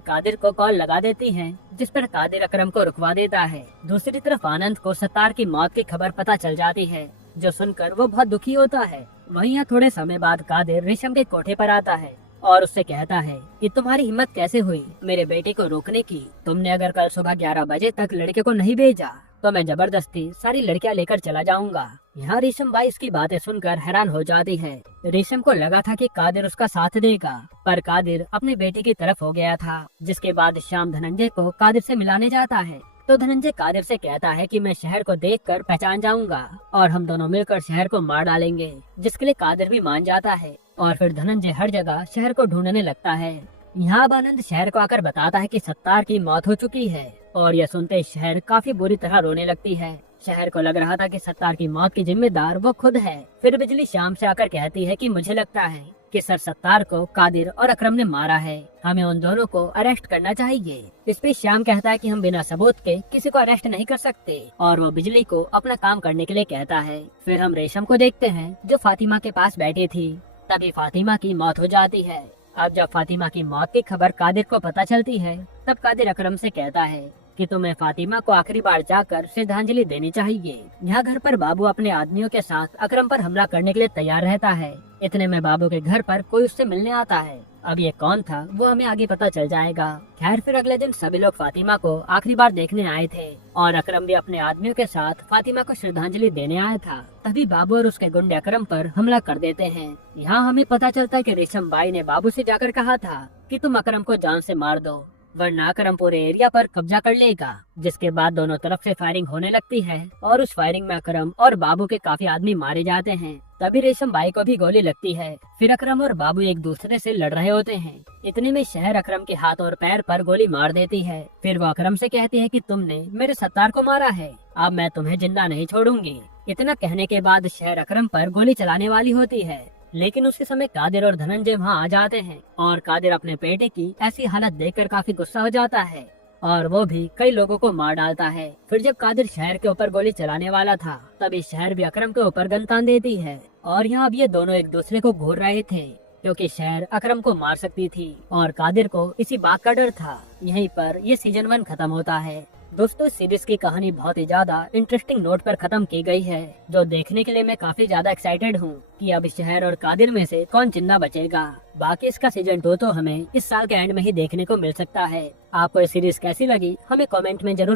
कादिर को कॉल लगा देती हैं, जिस पर कादिर अकरम को रुकवा देता है। दूसरी तरफ आनंद को सत्तार की मौत की खबर पता चल जाती है, जो सुनकर वो बहुत दुखी होता है। वहीं यहाँ थोड़े समय बाद कादिर रेशम के कोठे पर आता है और उससे कहता है कि तुम्हारी हिम्मत कैसे हुई मेरे बेटे को रोकने की। तुमने अगर कल सुबह 11 बजे तक लड़के को नहीं भेजा तो मैं जबरदस्ती सारी लड़कियां लेकर चला जाऊंगा। यहाँ रेशम बाई इसकी बातें सुनकर हैरान हो जाती है। रेशम को लगा था कि कादिर उसका साथ देगा, पर कादिर अपने बेटे की तरफ हो गया था। जिसके बाद शाम धनंजय को कादिर से मिलाने जाता है तो धनंजय कादिर से कहता है कि मैं शहर को देखकर पहचान जाऊंगा और हम दोनों मिलकर शहर को मार डालेंगे, जिसके लिए कादिर भी मान जाता है। और फिर धनंजय हर जगह शहर को ढूंढने लगता है। यहाँ अब आनंद शहर को आकर बताता है कि सत्तार की मौत हो चुकी है और यह सुनते शहर काफी बुरी तरह रोने लगती है। शहर को लग रहा था कि सत्तार की मौत की जिम्मेदार वो खुद है। फिर बिजली शाम से आकर कहती है कि मुझे लगता है कि सर सत्तार को कादिर और अकरम ने मारा है, हमें उन दोनों को अरेस्ट करना चाहिए। इस पे श्याम कहता है कि हम बिना सबूत के किसी को अरेस्ट नहीं कर सकते और वो बिजली को अपना काम करने के लिए कहता है। फिर हम रेशम को देखते हैं जो फातिमा के पास बैठी थी। तभी फातिमा की मौत हो जाती है। अब जब फातिमा की मौत की खबर कादिर को पता चलती है तब कादिर अकरम से कहता है कि तुम्हें फातिमा को आखिरी बार जाकर श्रद्धांजलि देनी चाहिए। यहाँ घर पर बाबू अपने आदमियों के साथ अकरम पर हमला करने के लिए तैयार रहता है। इतने में बाबू के घर पर कोई उससे मिलने आता है। अब ये कौन था वो हमें आगे पता चल जाएगा। खैर फिर अगले दिन सभी लोग फातिमा को आखिरी बार देखने आए थे और अकरम भी अपने आदमियों के साथ फातिमा को श्रद्धांजलि देने आया था। तभी बाबू और उसके गुंडे अकरम पर हमला कर देते हैं। यहाँ हमें पता चलता है कि रेशम बाई ने बाबू से जाकर कहा था कि तुम अकरम को जान से मार दो, वरना अकरम पूरे एरिया पर कब्जा कर लेगा। जिसके बाद दोनों तरफ से फायरिंग होने लगती है और उस फायरिंग में अकरम और बाबू के काफी आदमी मारे जाते हैं। तभी रेशम बाई को भी गोली लगती है। फिर अकरम और बाबू एक दूसरे से लड़ रहे होते हैं। इतने में शहर अकरम के हाथ और पैर पर गोली मार देती है। फिर वो अकरम से कहती है कि तुमने मेरे सत्तार को मारा है, अब मैं तुम्हें जिंदा नहीं छोड़ूंगी। इतना कहने के बाद शहर अकरम पर गोली चलाने वाली होती है, लेकिन उसी समय कादिर और धनंजय वहाँ आ जाते हैं और कादिर अपने बेटे की ऐसी हालत देखकर काफी गुस्सा हो जाता है और वो भी कई लोगों को मार डालता है। फिर जब कादिर शहर के ऊपर गोली चलाने वाला था तभी शहर भी अकरम के ऊपर गन तान देती है और यहाँ अब ये दोनों एक दूसरे को घूर रहे थे, क्योंकि शहर अकरम को मार सकती थी और कादिर को इसी बात का डर था। यहीं पर ये सीजन 1 खत्म होता है। दोस्तों सीरीज की कहानी बहुत ही ज्यादा इंटरेस्टिंग नोट पर खत्म की गई है, जो देखने के लिए मैं काफी ज्यादा एक्साइटेड हूँ कि अब शहर और कादिर में से कौन जिंदा बचेगा। बाकी इसका सीजन 2 तो हमें इस साल के एंड में ही देखने को मिल सकता है। आपको ये सीरीज कैसी लगी हमें कमेंट में जरूर